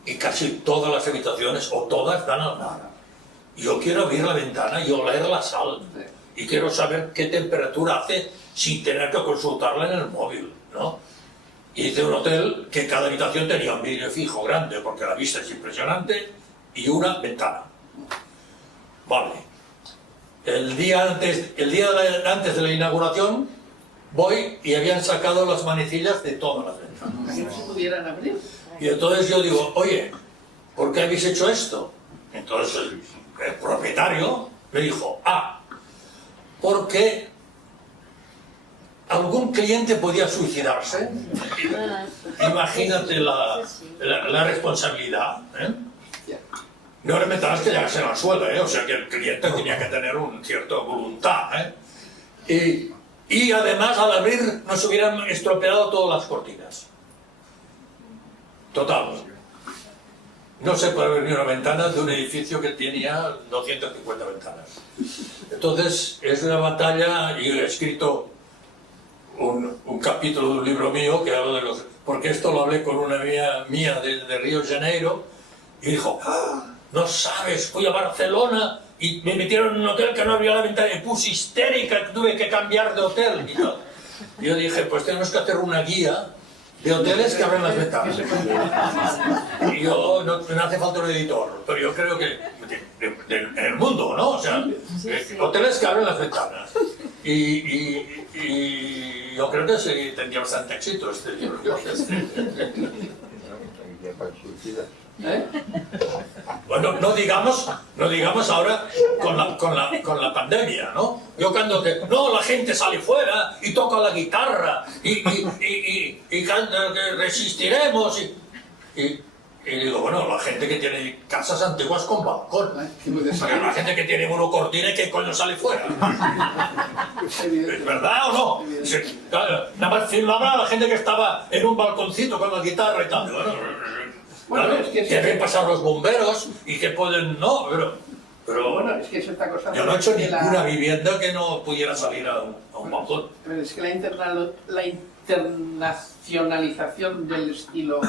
Y casi todas las habitaciones, o todas, dan al mar. Yo quiero abrir la ventana y oler la sal. Y quiero saber qué temperatura hace sin tener que consultarla en el móvil, ¿no? Hice un hotel que cada habitación tenía un vidrio fijo grande, porque la vista es impresionante, y una ventana. Vale. El día antes de la inauguración voy y habían sacado las manecillas de todas las ventanas. Para que no se pudieran abrir. Y entonces yo digo, oye, ¿por qué habéis hecho esto? Entonces el propietario me dijo, porque algún cliente podía suicidarse. Imagínate la responsabilidad, ¿eh? No eran ventanas que llegasen al suelo, ¿eh? O sea que el cliente tenía que tener un cierto voluntad, ¿eh? Y además al abrir nos hubieran estropeado todas las cortinas. Total. No se puede abrir una ventana de un edificio que tenía 250 ventanas. Entonces es una batalla, y he escrito un capítulo de un libro mío que habla de los... Porque esto lo hablé con una amiga mía de Río de Janeiro y dijo, no sabes, fui a Barcelona y me metieron en un hotel que no abría la ventana y puse histérica, tuve que cambiar de hotel y tal. Y yo dije, pues tenemos que hacer una guía de hoteles que abren las ventanas. Y yo, no hace falta un editor, pero yo creo que en el mundo, ¿no? O sea, hoteles que abren las ventanas. Y yo creo que sí, tendría bastante éxito este libro. Bueno, no digamos ahora con la pandemia, ¿no? Yo cuando la gente sale fuera y toca la guitarra y canta que resistiremos y digo, bueno, la gente que tiene casas antiguas con balcón, porque la gente que tiene monocortina, ¿qué coño sale fuera? ¿Es verdad o no? Nada más filmaba a la gente que estaba en un balconcito con la guitarra y tal. Bueno, es que habían pasado los bomberos y que pueden... No, pero bueno, es que es esta cosa... Yo no he hecho ninguna vivienda que no pudiera salir a un balcón. Pero es que la internacionalización del estilo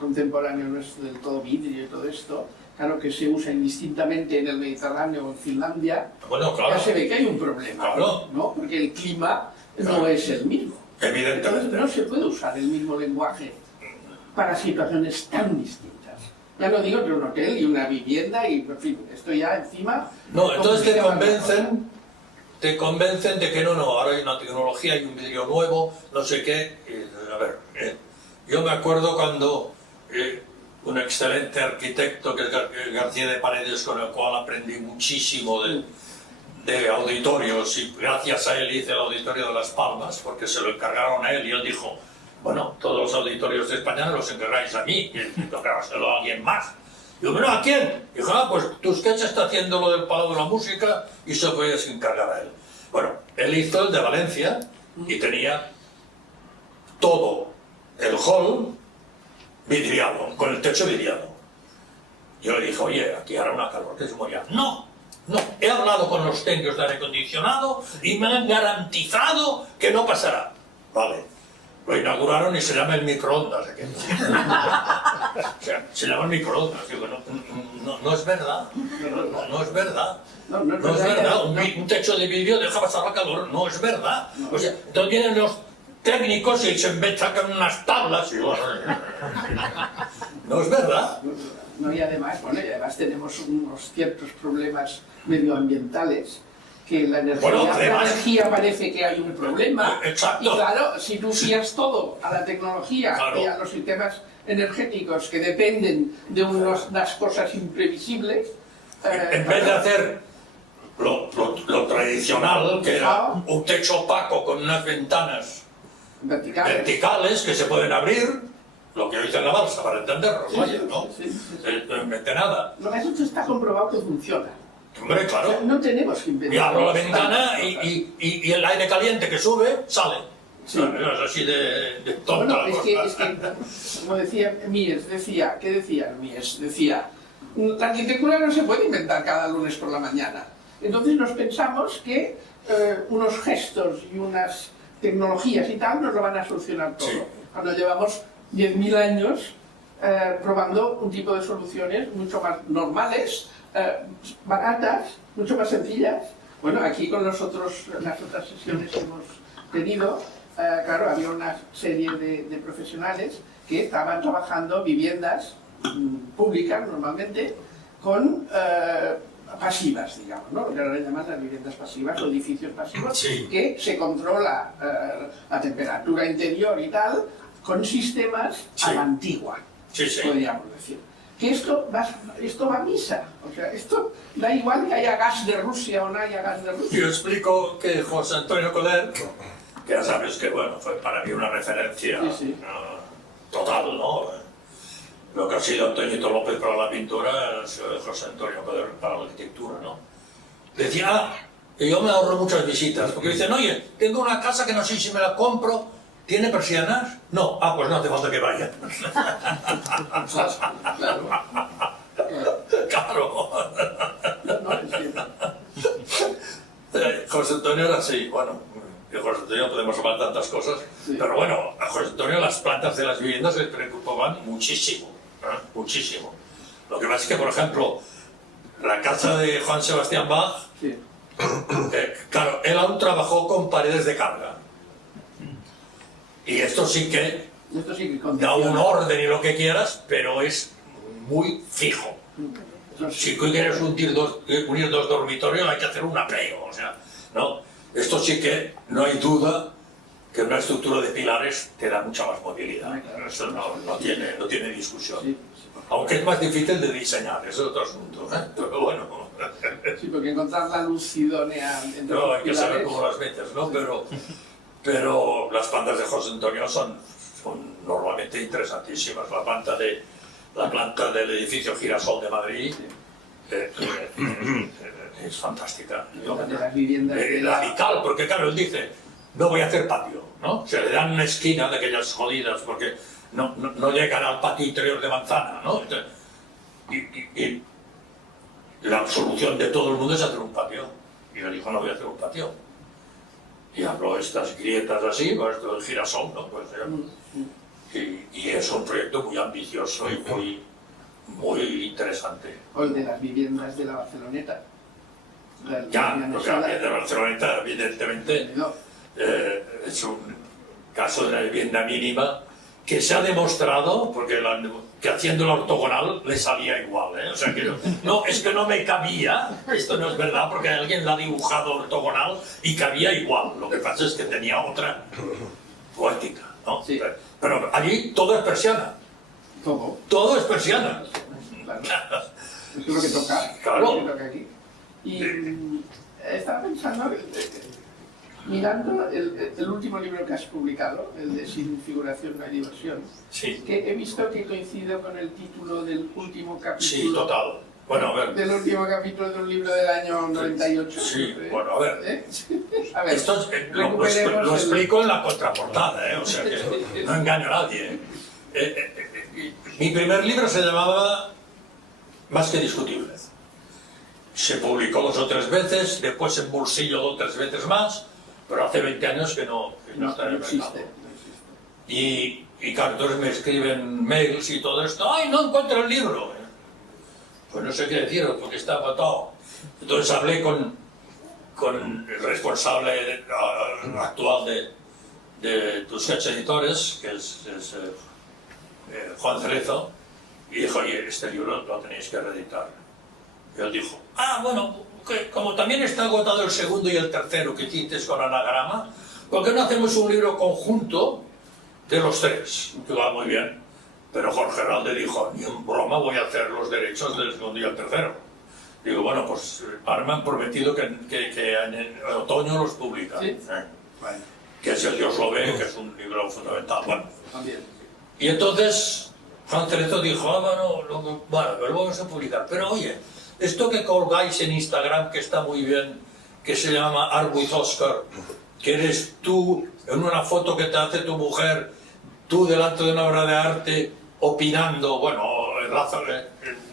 contemporáneo no es del todo vidrio y todo esto, claro que se usa indistintamente en el Mediterráneo o en Finlandia, bueno, claro. Ya se ve que hay un problema, Claro. ¿no? Porque el clima no es el mismo. Evidentemente. Entonces, no se puede usar el mismo lenguaje para situaciones tan distintas. Ya no digo entre un hotel y una vivienda y, en fin, esto ya encima... No, entonces te convencen de que no, ahora hay una tecnología, hay un vidrio nuevo, no sé qué. A ver, Yo me acuerdo cuando un excelente arquitecto, que es García de Paredes, con el cual aprendí muchísimo de auditorios, y gracias a él hice el auditorio de Las Palmas, porque se lo encargaron a él, y él dijo, bueno, todos los auditorios de España los encargáis a mí, y tocárselo a alguien más. Digo, bueno, ¿a quién? Dijo, pues Tusquets está haciendo lo del Palau de la Música y se puede encargar a él. Bueno, él hizo el de Valencia y tenía todo el hall vidriado, con el techo vidriado. Yo le dije, oye, aquí hará una calor que se moría. No, he hablado con los técnicos de aire acondicionado y me han garantizado que no pasará. Vale, lo inauguraron y se llama el microondas. O sea, se llama el microondas. Digo, no es verdad. No es verdad. No es verdad. Un techo de vidrio deja pasar la calor. No es verdad. O sea, entonces vienen los técnicos y se sacan unas tablas. Y... no es verdad. No, y además tenemos unos ciertos problemas medioambientales, que la energía parece que hay un problema. Exacto. Y claro, si tú fías todo a la tecnología, claro, y a los sistemas energéticos que dependen de unas cosas imprevisibles, en vez de hacer lo tradicional, que era un techo opaco con unas ventanas verticales que se pueden abrir, lo que hice en la balsa, para entenderlo, sí, vaya, ¿no? No invente nada. No, eso está comprobado que funciona. Hombre, claro. O sea, no tenemos que inventar. Y abro la ventana y el aire caliente que sube, sale. Sí. Es así de tonta. Bueno, es que, como decía Mies, decía, la arquitectura no se puede inventar cada lunes por la mañana. Entonces nos pensamos que unos gestos y unas tecnologías y tal nos lo van a solucionar todo. Sí. Cuando llevamos 10.000 años probando un tipo de soluciones mucho más normales, baratas, mucho más sencillas. Bueno, aquí con las otras sesiones que hemos tenido, claro, había una serie de profesionales que estaban trabajando viviendas públicas normalmente con pasivas, digamos, ¿no? Lo que ahora llaman las viviendas pasivas o edificios pasivos, sí, que se controla la temperatura interior y tal con sistemas, sí, a la antigua, sí, sí, podríamos decir. Que esto va a misa, o sea, esto da igual que haya gas de Rusia o no haya gas de Rusia. Yo explico que José Antonio Coder, que ya sabes que bueno, fue para mí una referencia, sí, sí, total, ¿no? Lo que ha sido Antoñito López para la pintura, ha sido José Antonio Coder para la arquitectura, ¿no? Decía, que yo me ahorro muchas visitas, porque dicen, oye, tengo una casa que no sé si me la compro, ¿tiene persianas? No. Pues no hace falta que vaya. Claro. José Antonio era así, bueno, de José Antonio podemos hablar tantas cosas, sí, pero bueno, a José Antonio las plantas de las viviendas les preocupaban muchísimo, muchísimo. Lo que pasa es que, por ejemplo, la casa de Juan Sebastián Bach, sí, claro, él aún trabajó con paredes de carga. Y esto sí que da un orden y lo que quieras, pero es muy fijo. Si quieres unir dos dormitorios hay que hacer un apego, o sea, ¿no? Esto sí que no hay duda que una estructura de pilares te da mucha más movilidad. Eso no tiene discusión. Aunque es más difícil de diseñar, eso es otro asunto, ¿eh? Pero bueno. Sí, porque encontrar la luz idónea entre los hay que saber cómo las metes, ¿no? Pero las plantas de José Antonio son normalmente interesantísimas. La planta del edificio Girasol de Madrid es fantástica. Radical, porque claro, él dice, no voy a hacer patio, ¿no? Se le dan una esquina de aquellas jodidas porque no llegan al patio interior de manzana, ¿no? Y la solución de todo el mundo es hacer un patio. Y él dijo, no voy a hacer un patio. Y hablo estas grietas así, pues esto del girasol, ¿no? Pues, y es un proyecto muy ambicioso y muy interesante. O el de las viviendas de la Barceloneta. Lo que había de Barceloneta, evidentemente, es un caso de la vivienda mínima que se ha demostrado, porque que haciendo la ortogonal le salía igual, ¿eh? O sea, que es que no me cabía, esto no es verdad, porque alguien la ha dibujado ortogonal y cabía igual, lo que pasa es que tenía otra poética, ¿no? Sí. Pero allí todo es persiana. Todo. Todo es persiana. Claro. Es lo que toca. Claro. Lo que toca aquí. Y estaba pensando, mirando el último libro que has publicado, el de Sin figuración no hay diversión, Sí, que he visto que coincide con el título del último capítulo. sí, total. Bueno, a ver. Del último capítulo de un libro del año 98. Sí, bueno, a ver. ¿Eh? A ver, Esto lo recuperemos el- explico en la contraportada, o sea que no engaño a nadie. Mi primer libro se llamaba Más que discutible. Se publicó 2 o 3 veces, después en bolsillo 2 o 3 veces más, pero hace 20 años que no está en el mercado. existe. Y claro, entonces me escriben mails y todo esto, ¡ay, no encuentro el libro! Pues no sé qué deciros, porque está agotado. Entonces hablé con el responsable actual de Tusquets Editores, que es Juan Cerezo, y dijo, oye, este libro lo tenéis que reeditar. Y él dijo, bueno, que como también está agotado el segundo y el tercero que hiciste con anagrama, ¿por qué no hacemos un libro conjunto de los 3? Que va muy bien. Pero Jorge Heralde dijo, ni en broma voy a hacer los derechos del segundo y el tercero. Digo, bueno, pues ahora me han prometido que en otoño los publican. ¿Sí? Bueno, Que si el Dios lo ve, que es un libro fundamental. Bueno, también. y entonces Juan Cerezo dijo, bueno, pero lo vamos a publicar. Pero oye, esto que colgáis en Instagram, que está muy bien, que se llama Art with Oscar, que eres tú en una foto que te hace tu mujer, tú delante de una obra de arte, opinando,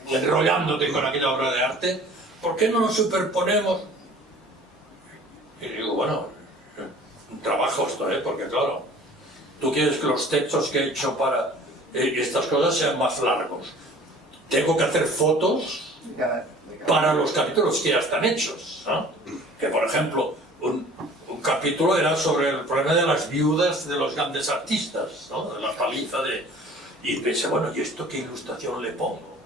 enrollándote con aquella obra de arte, ¿por qué no nos superponemos? Y digo, bueno, un trabajo esto, porque claro, tú quieres que los textos que he hecho para estas cosas sean más largos. Tengo que hacer fotos De cada para los capítulos que ya están hechos, ¿no? Que por ejemplo, un capítulo era sobre el problema de las viudas de los grandes artistas, ¿no? De la paliza de... Y pensé, bueno, ¿y esto qué ilustración le pongo?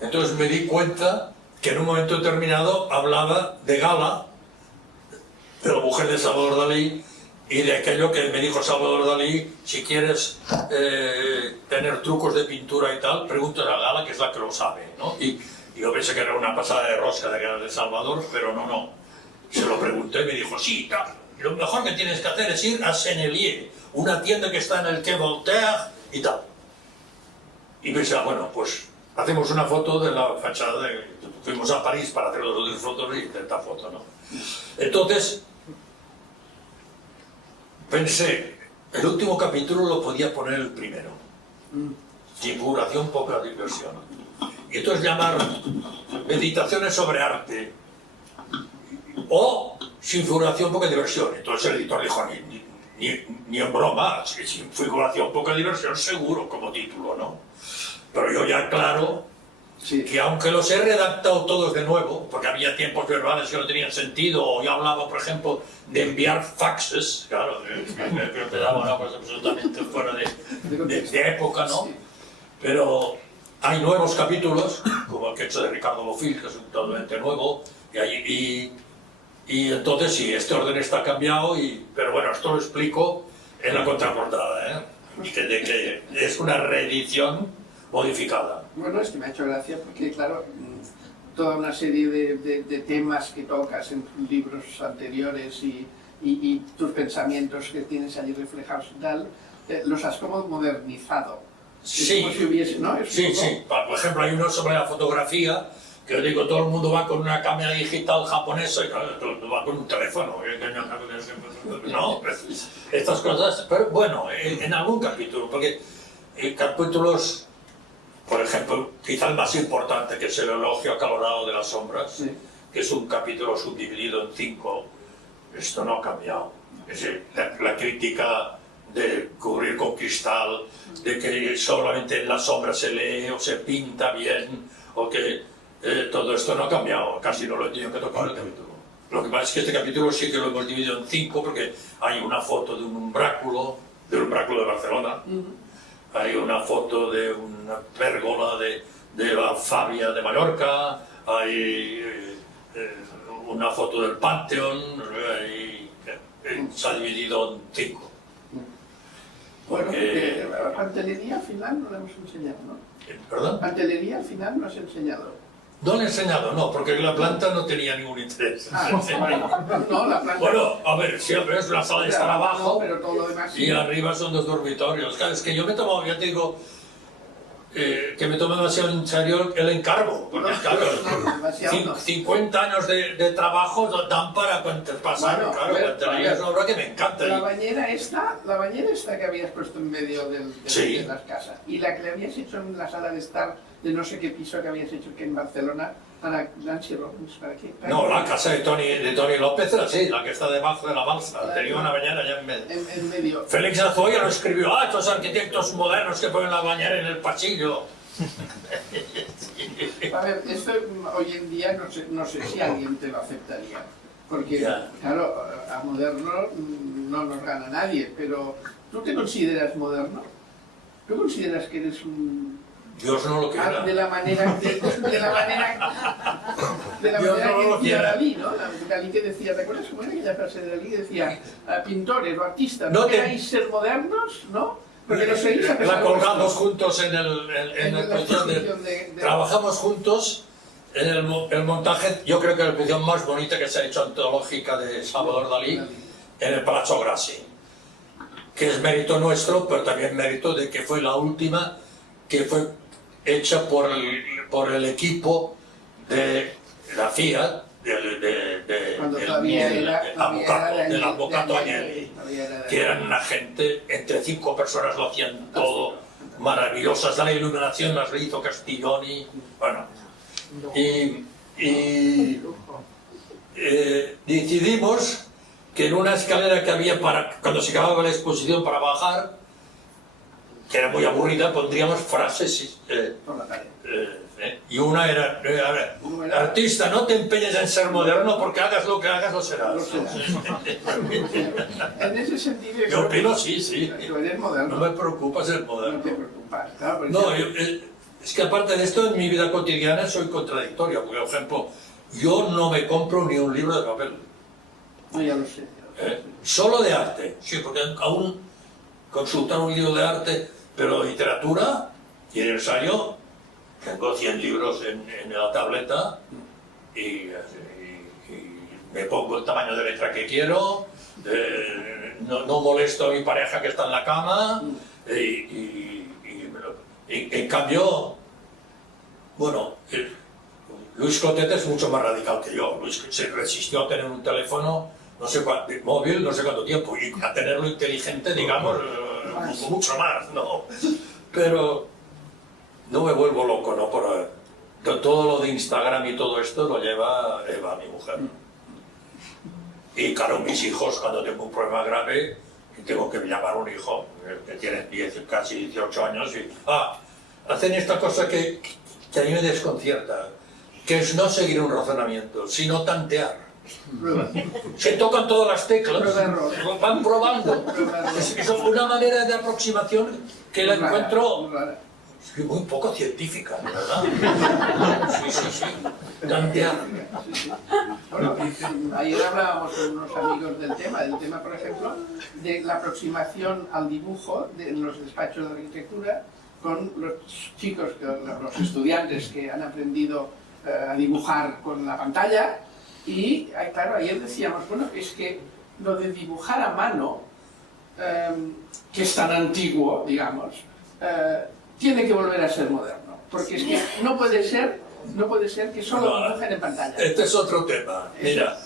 Entonces me di cuenta que en un momento determinado hablaba de Gala, de la mujer de Salvador Dalí, y de aquello que me dijo Salvador Dalí, si quieres tener trucos de pintura y tal, pregúntale a Gala, que es la que lo sabe, ¿no? Y yo pensé que era una pasada de rosca de que era de Salvador, pero no. Se lo pregunté y me dijo, sí, tal. Lo mejor que tienes que hacer es ir a Sennelier, una tienda que está en el Quai Voltaire y tal. Y pensé, bueno, pues hacemos una foto de la fachada fuimos a París para hacer los otros fotos y esta foto, ¿no? Entonces, pensé, el último capítulo lo podía poner el primero. Figuración, poca diversión. Y entonces llamar Meditaciones sobre arte o Sin figuración, poca diversión. Entonces el editor dijo, ni en broma, sin figuración, poca diversión, seguro como título, ¿no? Pero yo ya claro que aunque los he redactado todos de nuevo, porque había tiempos verbales que no tenían sentido, o yo hablaba, por ejemplo, de enviar faxes, claro, que me daba una cosa absolutamente fuera de época, ¿no? Pero hay nuevos capítulos, como el que he hecho de Ricardo Bofill, que es un totalmente nuevo, y entonces sí, este orden está cambiado, pero bueno, esto lo explico en la contraportada, que es una reedición modificada. Bueno, es que me ha hecho gracia porque, claro, toda una serie de temas que tocas en tus libros anteriores y tus pensamientos que tienes allí reflejados y tal, los has como modernizado. Sí, es como si hubiese, ¿no? Es sí, un poco- sí. Por ejemplo, hay uno sobre la fotografía, que yo digo, todo el mundo va con una cámara digital japonesa y claro, todo el mundo va con un teléfono. No, estas cosas, pero bueno, en algún capítulo, porque capítulos, por ejemplo, quizá el más importante, que es el elogio acalorado de las sombras, Sí. que es un capítulo subdividido en 5, esto no ha cambiado. Es decir, la crítica de cubrir con cristal, de que solamente en la sombra se lee o se pinta bien, o que todo esto no ha cambiado, casi no lo he tenido que tocar el capítulo. Lo que pasa es que este capítulo sí que lo hemos dividido en 5 porque hay una foto de un umbráculo de Barcelona, hay una foto de una pérgola de la Fabia de Mallorca, hay una foto del Panteón, y se ha dividido en 5. Bueno, Porque... pantelería al final no le hemos enseñado, ¿no? ¿Perdón? Pantelería al final no has enseñado. No le he enseñado, no, porque la planta no tenía ningún interés. Bueno, no, la planta... Bueno, a ver, siempre es una sala de estar abajo, No, pero todo lo demás sí. y arriba son 2 dormitorios. Claro, es que yo me tomo, ya te digo, que me tomo demasiado en serio el encargo, porque claro, No, demasiado no. 50 años de trabajo dan para pasar, Bueno, claro, a ver, pantelería es una obra que me encanta. La bañera esta que habías puesto en medio Sí. de las casas y la que le habías hecho en la sala de estar de no sé qué piso que habías hecho que en Barcelona para Nancy Robbins, ¿para qué? No, la casa de Tony López era así, la que está debajo de la balsa, tenía una bañera ya en medio. En medio. Félix Azoya lo escribió, estos arquitectos modernos que ponen la bañera en el pasillo. A ver, esto hoy en día no sé si alguien te lo aceptaría, porque Ya. claro, a moderno no nos gana nadie, pero ¿tú te consideras moderno? ¿Tú consideras que eres un... Dios no lo quiera. de la manera Dios no que lo decía quiera. Dalí, ¿no? Dalí que decía, ¿te acuerdas cómo era aquella frase de Dalí? Decía, pintores o artistas, No ¿no te- queráis ser modernos? ¿no? Porque lo seguís a pesar La de colgamos vosotros. juntos en En la la exposición exposición de- Trabajamos juntos en el montaje, yo creo que la exposición más bonita que se ha hecho antológica de Salvador Dalí, en el Palazzo Grassi, que es mérito nuestro, pero también mérito de que fue la última que fue hecha por el equipo de la FIAT, Cuando todavía era del Avvocato de Agnelli, todavía era de- que eran una gente, entre 5 personas lo hacían todo, maravillosas, la iluminación las hizo Castiglioni, bueno, y decidimos que en una escalera que había cuando se acababa la exposición para bajar, que era muy aburrida, pondríamos frases por la pared. y una era, artista, no te empeñes en ser moderno porque hagas lo que hagas, lo serás. Lo serás. En ese sentido, Yo opino, sí. tú eres moderno. No me preocupa ser No moderno. te preocupes, claro, porque No, es que aparte de esto, en mi vida cotidiana soy contradictorio. Porque, por ejemplo, yo no me compro ni un libro de papel. no, ya lo sé. Solo de arte. Sí, porque aún consultar un libro de arte, pero literatura y el ensayo, tengo 100 libros en la tableta y me pongo el tamaño de letra que quiero, no molesto a mi pareja que está en la cama y en cambio, bueno, Luis Clotet es mucho más radical que yo. Luis se resistió a tener un teléfono no sé cuánto, móvil, no sé cuánto tiempo, y a tenerlo inteligente, digamos, mucho más, ¿no? Pero no me vuelvo loco, ¿no? Todo lo de Instagram y todo esto lo lleva Eva, mi mujer. Y claro, mis hijos, cuando tengo un problema grave, y tengo que llamar a un hijo que tiene casi 18 años, y hacen esta cosa que a mí me desconcierta, que es no seguir un razonamiento, sino tantear. Prueba. Se tocan todas las teclas, Prueba error. van probando. Prueba error. Es una manera de aproximación que la Muy rara, encuentro muy rara. muy poco científica, ¿verdad? Sí. Tantear. Sí. Bueno, ayer hablábamos con unos amigos del tema, por ejemplo, de la aproximación al dibujo en los despachos de arquitectura con los chicos, los estudiantes que han aprendido a dibujar con la pantalla. Y claro, ayer decíamos, bueno, es que lo de dibujar a mano, que es tan antiguo, digamos, tiene que volver a ser moderno, porque es que no puede ser que solo dibujen en pantalla. Este es otro tema. Mira,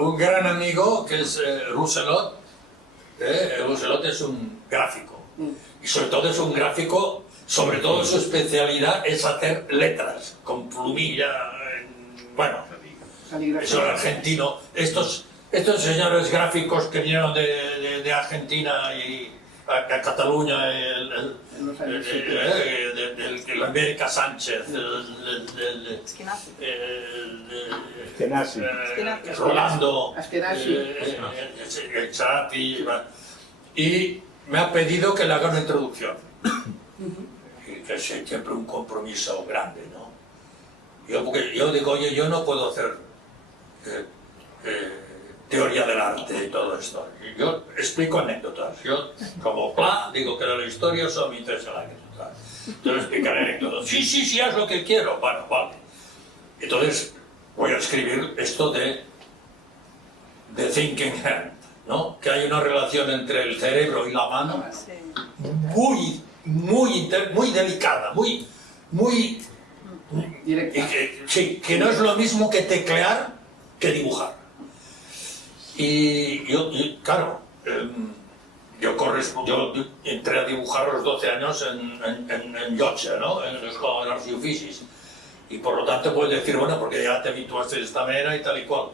un gran amigo que es Rousselot, Rousselot es un gráfico, y sobre todo es un gráfico, sobre todo su especialidad es hacer letras con plumilla, bueno, eso es argentino. Estos señores gráficos que vinieron de Argentina y a Cataluña, En los años 70. el América Sánchez, Tenasi. Rolando, Askenazi. el Chati, y me ha pedido que le haga una introducción. Y que es siempre un compromiso grande, ¿no? Porque yo digo, oye, yo no puedo hacer teoría del arte y todo esto. Yo explico anécdotas. Yo, como Pla, digo que de la historia solo me interesa la anécdota. Entonces explicaré anécdotas. Sí, haz lo que quiero. Bueno, vale. Entonces voy a escribir esto de Thinking Hand, ¿no? Que hay una relación entre el cerebro y la mano muy delicada, muy Directa. sí, que no es lo mismo que teclear que dibujar. Y claro, yo entré a dibujar a los 12 años en Llotja, ¿no? En la Escuela de Arts y Oficis. Y por lo tanto puedes decir, bueno, porque ya te habituaste de esta manera y tal y cual.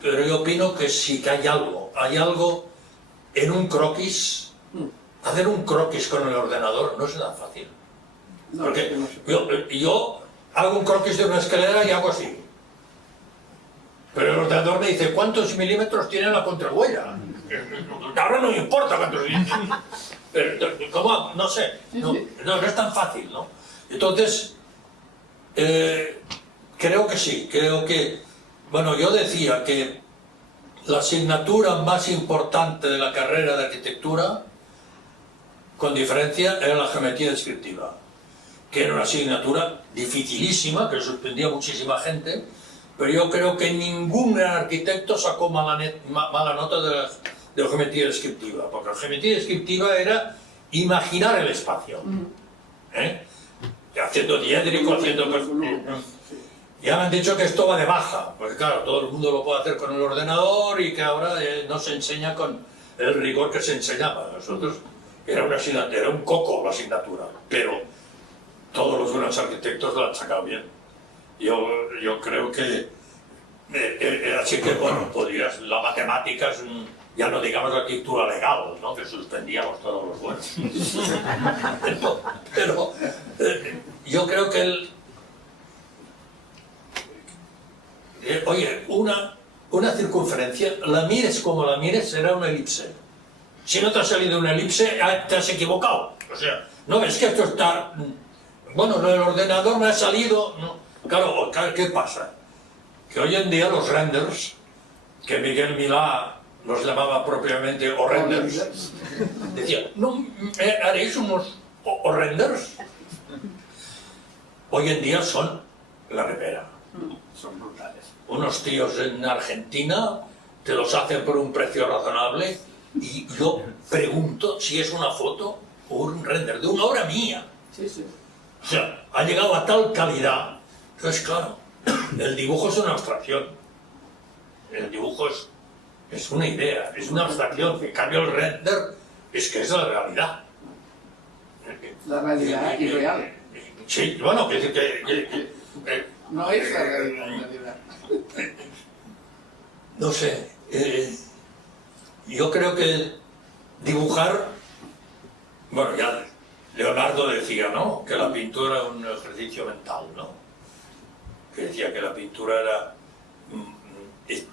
Pero yo opino que sí que hay algo en un croquis. Hacer un croquis con el ordenador no es nada fácil. No, Porque no sé. yo hago un croquis de una escalera y hago así. Pero el ordenador me dice, ¿cuántos milímetros tiene la contrahuella? Ahora no me importa cuántos milímetros. Pero, ¿cómo? No sé. No es tan fácil, ¿no? Entonces, creo que sí. Creo que... Bueno, yo decía que la asignatura más importante de la carrera de arquitectura, con diferencia, era la geometría descriptiva, que era una asignatura dificilísima, que sorprendía a muchísima gente, pero yo creo que ningún gran arquitecto sacó mala nota de la geometría descriptiva, porque la geometría descriptiva era imaginar el espacio, haciendo diédrico, haciendo... Ya me han dicho que esto va de baja, porque claro, todo el mundo lo puede hacer con el ordenador y que ahora no se enseña con el rigor que se enseñaba. Nosotros era una asignatura, era un coco la asignatura, pero todos los buenos arquitectos lo han sacado bien. Yo creo que así que bueno, podrías, la matemáticas, ya no digamos la arquitectura legal, ¿no? Que suspendíamos todos los buenos. pero yo creo que oye, una circunferencia, la mires como la mires, será una elipse. Si no te ha salido una elipse, te has equivocado. O sea, no ves que esto está... Bueno, el ordenador me ha salido... No. Claro, ¿qué pasa? Que hoy en día los renders, que Miguel Milá los llamaba propiamente horrenders, decía, ¿no haréis unos horrenders? Hoy en día son la repera. Son brutales. Unos tíos en Argentina te los hacen por un precio razonable y yo pregunto si es una foto o un render de una obra mía. Sí, sí. O sea, ha llegado a tal calidad. Entonces, claro, el dibujo es una abstracción. El dibujo es una idea, es una abstracción. En cambio, el render es que es la realidad. La realidad irreal. Sí, bueno, que no es la realidad. No sé, yo creo que dibujar, bueno, ya Leonardo decía, ¿no?, que la pintura era un ejercicio mental, ¿no?, que decía que la pintura era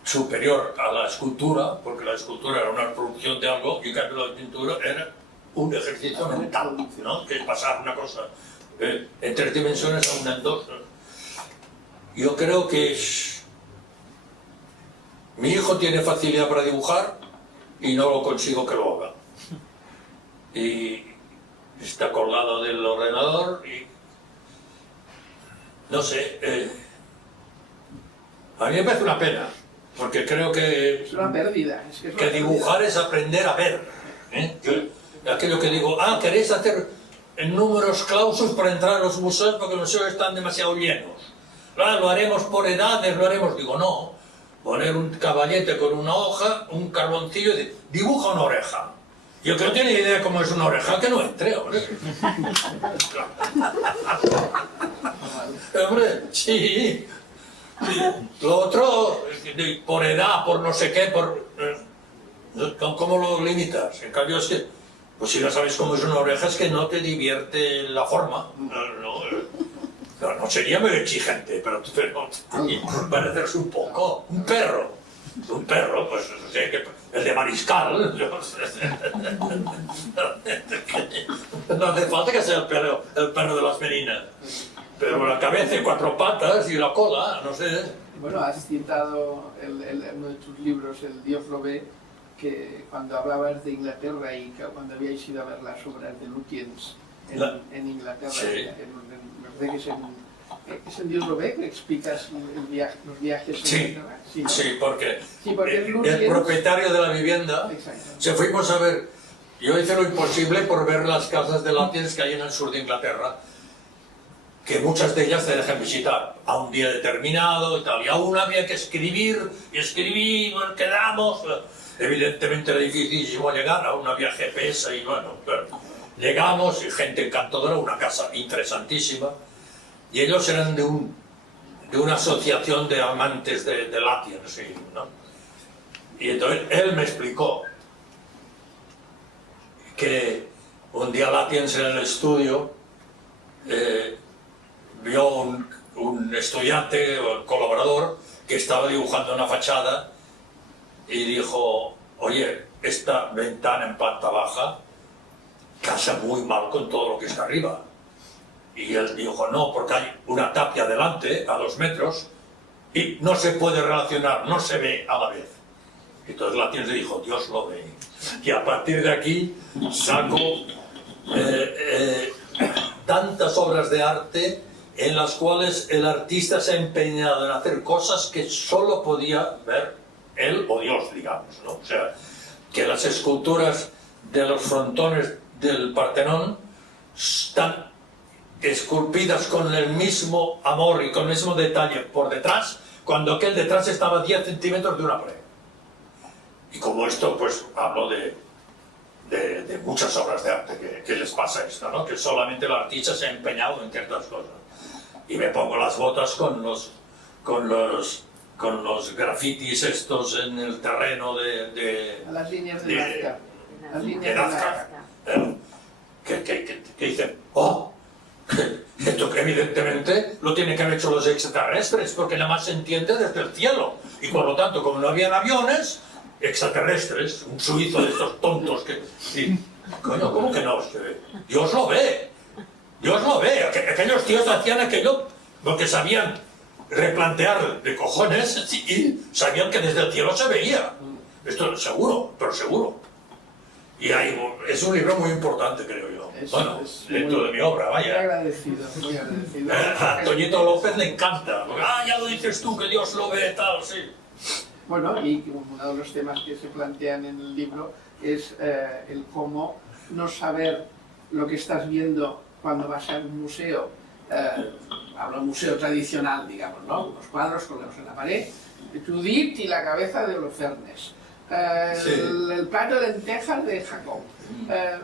superior a la escultura, porque la escultura era una producción de algo, y en cambio la pintura era un ejercicio mental, ¿no?, que es pasar una cosa en 3 dimensiones a una en 2. Yo creo que mi hijo tiene facilidad para dibujar y no lo consigo que lo haga. Y está colgado del ordenador y... No sé, a mí me parece una pena, porque creo que... Es una pérdida. Que dibujar es aprender a ver. Aquello que digo, ¿queréis hacer números clausus para entrar a los museos porque los museos están demasiado llenos? Lo haremos por edades, lo haremos... Digo, no, poner un caballete con una hoja, un carboncillo y dibuja una oreja. Yo que no tiene idea de cómo es una oreja, que no entre, hombre. Hombre, sí. Lo otro, por edad, por no sé qué, ¿cómo lo limitas? En cambio es que, pues si no sabes cómo es una oreja, es que no te divierte la forma. No sería muy exigente, pero parecerse un poco. Un perro, pues no sé, el de Mariscal. No hace falta que sea el perro de las meninas. pero la cabeza y 4 patas y la cola, no sé. Bueno, has citado uno de tus libros, El Dios lo ve, que cuando hablabas de Inglaterra y que cuando habíais ido a ver las obras de Lutyens en Inglaterra, Sí. me parece que es en Dios lo ve, que explicas los viajes en Sí, Inglaterra. Sí, ¿no? sí, porque, Sí, porque el Lutyens- propietario de la vivienda, Exacto. se fuimos a ver, yo hice lo imposible por ver las casas de Lutyens que hay en el sur de Inglaterra, que muchas de ellas te dejan visitar a un día determinado y tal, y aún había que escribir, y escribimos, quedamos. Evidentemente era dificilísimo llegar, aún no había GPS y bueno, pero llegamos y gente encantadora, una casa interesantísima, y ellos eran de una asociación de amantes de Lutyens, sí, ¿no? Y entonces él me explicó que un día Lutyens en el estudio vio un estudiante o colaborador que estaba dibujando una fachada y dijo, oye, esta ventana en planta baja casa muy mal con todo lo que está arriba. Y él dijo, no, porque hay una tapia delante, a 2 metros, y no se puede relacionar, no se ve a la vez. Entonces Lutyens le dijo, Dios lo ve. Y a partir de aquí saco tantas obras de arte en las cuales el artista se ha empeñado en hacer cosas que solo podía ver él o Dios, digamos, ¿no? O sea, que las esculturas de los frontones del Partenón están esculpidas con el mismo amor y con el mismo detalle por detrás, cuando aquel detrás estaba a 10 centímetros de una pared. Y como esto, pues hablo de muchas obras de arte que les pasa esto, ¿no? Que solamente el artista se ha empeñado en ciertas cosas. Y me pongo las botas con los grafitis estos en el terreno A las líneas de Nazca. Las líneas de de Nazca. Nazca. Que dicen, oh, esto que evidentemente lo tienen que haber hecho los extraterrestres, porque nada más se entiende desde el cielo. Y por lo tanto, como no habían aviones, extraterrestres, un suizo de estos tontos que... Y, coño, ¿cómo que no se ve? Dios lo ve. Dios lo ve. Aquellos tíos hacían aquello porque sabían replantear de cojones y sabían que desde el cielo se veía. Esto seguro, pero seguro. Y es un libro muy importante, creo yo. Bueno, dentro de mi obra, Muy vaya. agradecido, muy agradecido. A Toñito López le encanta. Porque, ya lo dices tú, que Dios lo ve, tal, sí. Bueno, y uno de los temas que se plantean en el libro es el cómo no saber lo que estás viendo cuando vas a un museo, hablo de un museo tradicional, digamos, ¿no? Unos cuadros colgados en la pared, Judith y la cabeza de Holofernes, Sí. el plato de lentejas de Jacob.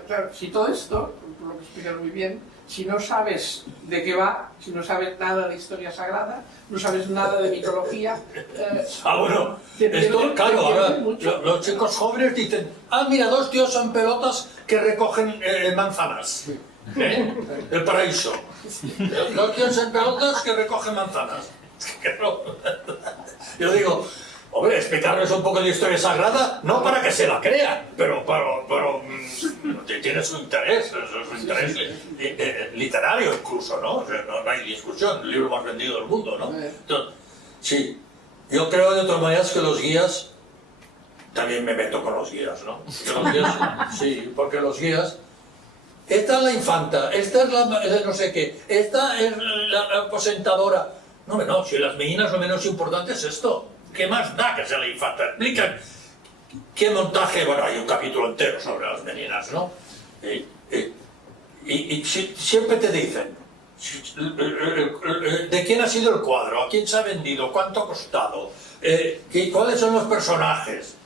Claro, si todo esto, por lo que explicas muy bien, si no sabes de qué va, si no sabes nada de historia sagrada, no sabes nada de mitología... Bueno, te esto, pierdes- claro, te ahora pierdes mucho. los chicos jóvenes dicen, mira, 2 tíos en pelotas que recogen manzanas. El paraíso. 2 tíos en pelotas que recogen manzanas. Yo digo, hombre, explicarles un poco de historia sagrada, no para que se la crean, pero tiene su interés, su interés literario incluso, ¿no? O sea, no hay discusión, el libro más vendido del mundo, ¿no? Entonces, sí, yo creo de todas maneras que los guías, también me meto con los guías, ¿no? Que los guías, sí, porque los guías, esta es la infanta, esta es la no sé qué, esta es la aposentadora. No, si las meninas lo menos importante es esto. ¿Qué más da que sea la infanta? Explican qué montaje, bueno, hay un capítulo entero sobre las meninas, ¿no? Y siempre te dicen, ¿de quién ha sido el cuadro? ¿A quién se ha vendido? ¿Cuánto ha costado? ¿Cuáles son los personajes?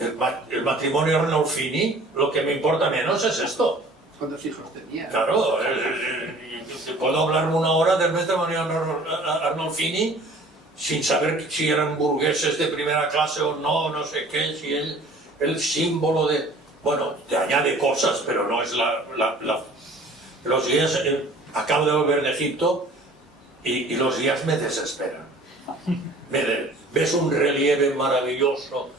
El matrimonio Arnolfini, lo que me importa menos es esto. ¿Cuántos hijos tenía? Claro, puedo hablar 1 hora del matrimonio Arnolfini sin saber si eran burgueses de primera clase o no, no sé qué, si el símbolo de... Bueno, te añade cosas, pero no es los guías... acabo de volver de Egipto y los guías me desesperan. Ves un relieve maravilloso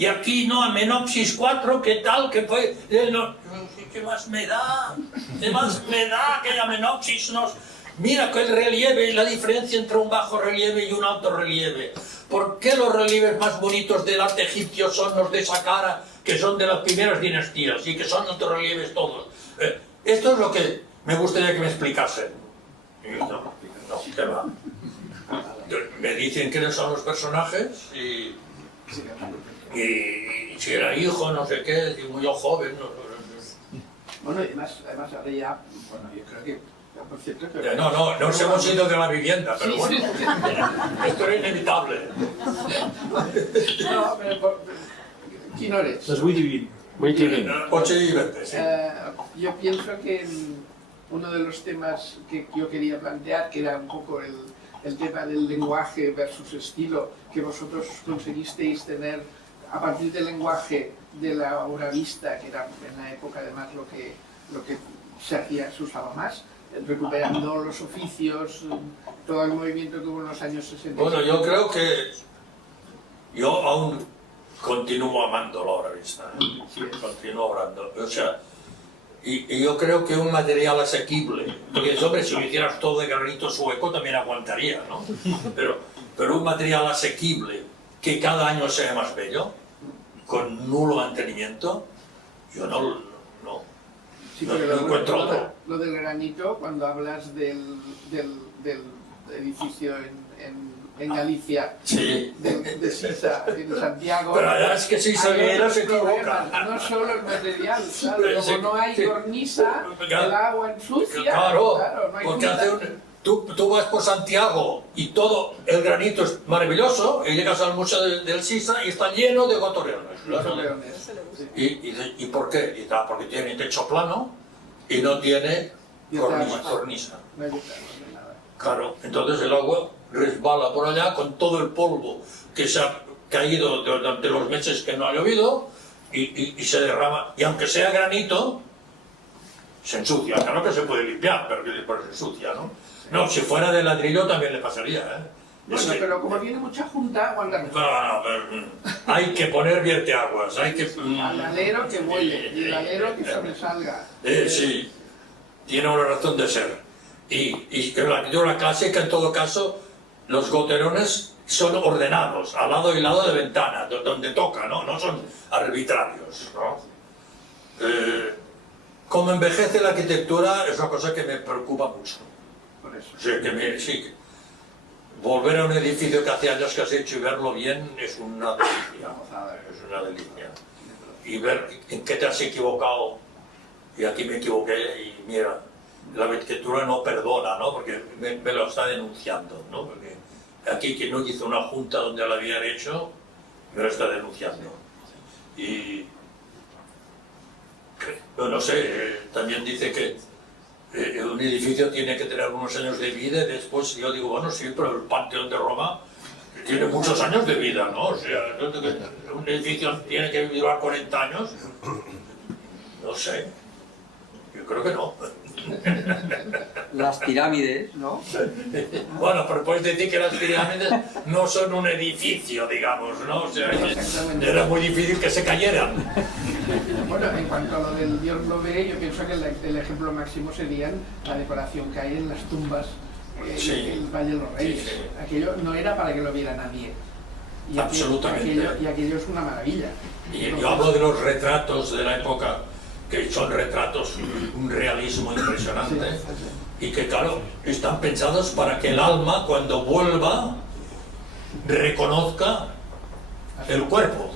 y aquí no, Amenopsis 4, ¿qué tal? ¿Qué fue? No, ¿qué más me da? ¿Qué más me da que Amenopsis nos... Mira que el relieve, la diferencia entre un bajo relieve y un alto relieve. ¿Por qué los relieves más bonitos del arte egipcio son los de Saqqara, que son de las primeras dinastías y que son altos relieves todos? Esto es lo que me gustaría que me explicasen. Y no, ¿qué va? Me dicen quiénes son los personajes y si era hijo, no sé qué, digo yo joven. Bueno, y además ahora ya, bueno, yo creo que, por cierto... No nos hemos ido de la vivienda, pero bueno, esto era inevitable. No, pero... ¿Quién eres? Estás muy divino. 8 y 20, sí. Yo pienso que uno de los temas que yo quería plantear, que era un poco el tema del lenguaje versus estilo, que vosotros conseguisteis tener a partir del lenguaje de la obra vista, que era en la época además lo que se usaba más, recuperando los oficios, todo el movimiento que hubo en los años 60. Bueno, yo creo que yo aún continúo amando la obra vista, continúo amando, o sea, y yo creo que un material asequible, porque hombre, si lo hicieras todo de granito sueco también aguantaría, ¿no? Pero un material asequible que cada año sea más bello, con nulo mantenimiento, yo no Sí, no pero encuentro otro. lo del granito, cuando hablas del edificio en Galicia, Sí. de Sisa, en Santiago... Pero ya es que si se hay viera otros se equivoca. problemas, no solo el material, claro, como no hay cornisa, el agua ensucia, Claro, no hay porque pinta. tú vas por Santiago y todo el granito es maravilloso y llegas al Museo del Sisa y está lleno de gotorleones. Los leones. ¿Y por qué? Porque tiene techo plano y no tiene cornisa. No hay nada. Claro, entonces el agua resbala por allá con todo el polvo que se ha caído durante los meses que no ha llovido y se derrama. Y aunque sea granito, se ensucia. Claro que se puede limpiar, pero se ensucia, ¿no? No, si fuera de ladrillo también le pasaría, ¿eh? Bueno, pero como tiene mucha junta, aguanta mejor. Pero hay que poner vierteaguas, hay que... Al alero que huele, y el alero que sobresalga. Sí, tiene una razón de ser. Y que la arquitectura clásica, en todo caso, los goterones son ordenados, al lado y lado de ventana, donde toca, ¿no? No son arbitrarios, ¿no? Como envejece la arquitectura es una cosa que me preocupa mucho. Por eso. Sí, volver a un edificio que hace años que has hecho y verlo bien es una delicia. Es una delicia. Y ver en qué te has equivocado. Y aquí me equivoqué y mira, la arquitectura no perdona, ¿no? Porque me lo está denunciando, ¿no? Porque aquí quien no hizo una junta donde lo habían hecho, me lo está denunciando. Y no sé, también dice que un edificio tiene que tener unos años de vida y después yo digo, bueno, sí, pero el Panteón de Roma tiene muchos años de vida, ¿no? O sea, un edificio tiene que vivir a 40 años, no sé, yo creo que no. Las pirámides, ¿no? Bueno, pero puedes decir que las pirámides no son un edificio, digamos, ¿no? O sea, era muy difícil que se cayeran. Bueno, en cuanto a lo del Dios lo ve, yo pienso que el ejemplo máximo sería la decoración que hay en las tumbas Sí. en el Valle de los Reyes. Sí, sí. Aquello no era para que lo viera nadie. Y Absolutamente. aquello es una maravilla. Y yo hablo de los retratos de la época, que son retratos, un realismo impresionante, y que claro, están pensados para que el alma, cuando vuelva, reconozca el cuerpo.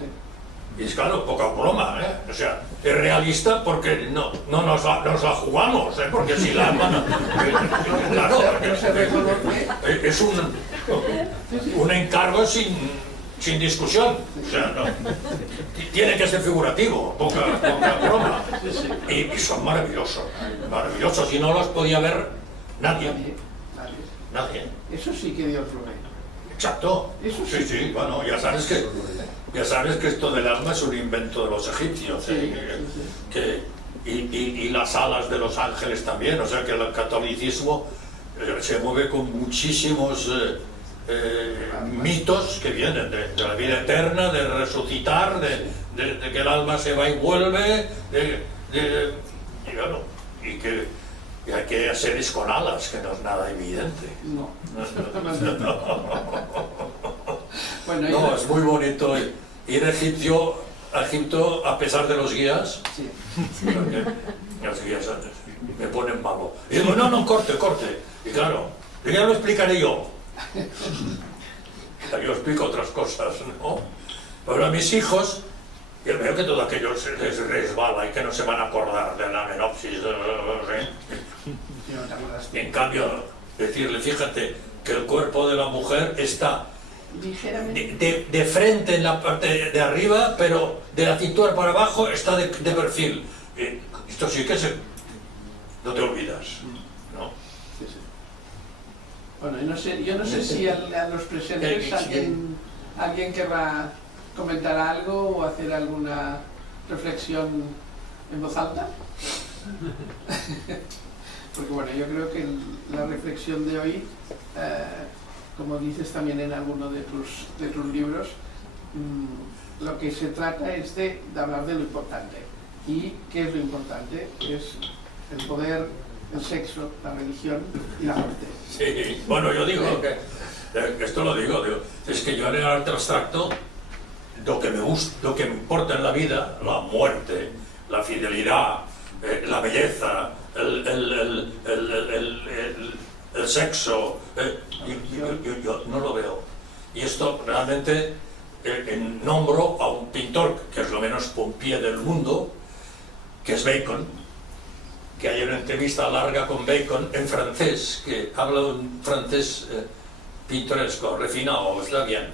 Y es claro, poca broma, ¿eh? O sea, es realista porque no nos la jugamos, ¿eh? Porque si la alma no... Claro, No se reconoce. es un encargo sin discusión. O sea, no. Tiene que ser figurativo, poca broma. Y son maravillosos, maravillosos. Y no los podía ver nadie. Nadie. Eso sí que Dios lo ve. Exacto. Eso sí. Sí, bueno, ya sabes que esto del alma es un invento de los egipcios. Y las alas de los ángeles también. O sea que el catolicismo se mueve con muchísimos mitos que vienen de la vida eterna, de resucitar, de que el alma se va y vuelve, y bueno, y que hay que seres con alas, que no es nada evidente. No. No, es muy bonito ir a Egipto a pesar de los guías, Sí. porque los guías me ponen malo. Y digo, no, corte. Y claro, ya lo explicaré yo. Yo explico otras cosas, ¿no? Pero a mis hijos, yo veo que todo aquello les resbala y que no se van a acordar de la menopsis. En cambio, decirle, fíjate que el cuerpo de la mujer está Ligeramente. de frente en la parte de arriba, pero de la cintura para abajo está de perfil. Esto sí que no te olvidas, ¿no? Sí, sí. Bueno, yo no sé si a los presentes alguien querrá comentar algo o hacer alguna reflexión en voz alta. Porque bueno, yo creo que la reflexión de hoy, como dices también en alguno de tus libros, lo que se trata es de hablar de lo importante. ¿Y qué es lo importante? Es el poder, el sexo, la religión y la muerte. Sí, bueno, yo digo que esto lo digo, es que yo en el arte abstracto lo que me gusta, lo que me importa en la vida, la muerte, la fidelidad, la belleza, el sexo, yo no lo veo. Y esto realmente nombro a un pintor que es lo menos pompié del mundo, que es Bacon, que hay una entrevista larga con Bacon en francés, que habla un francés pintoresco, refinado, está bien.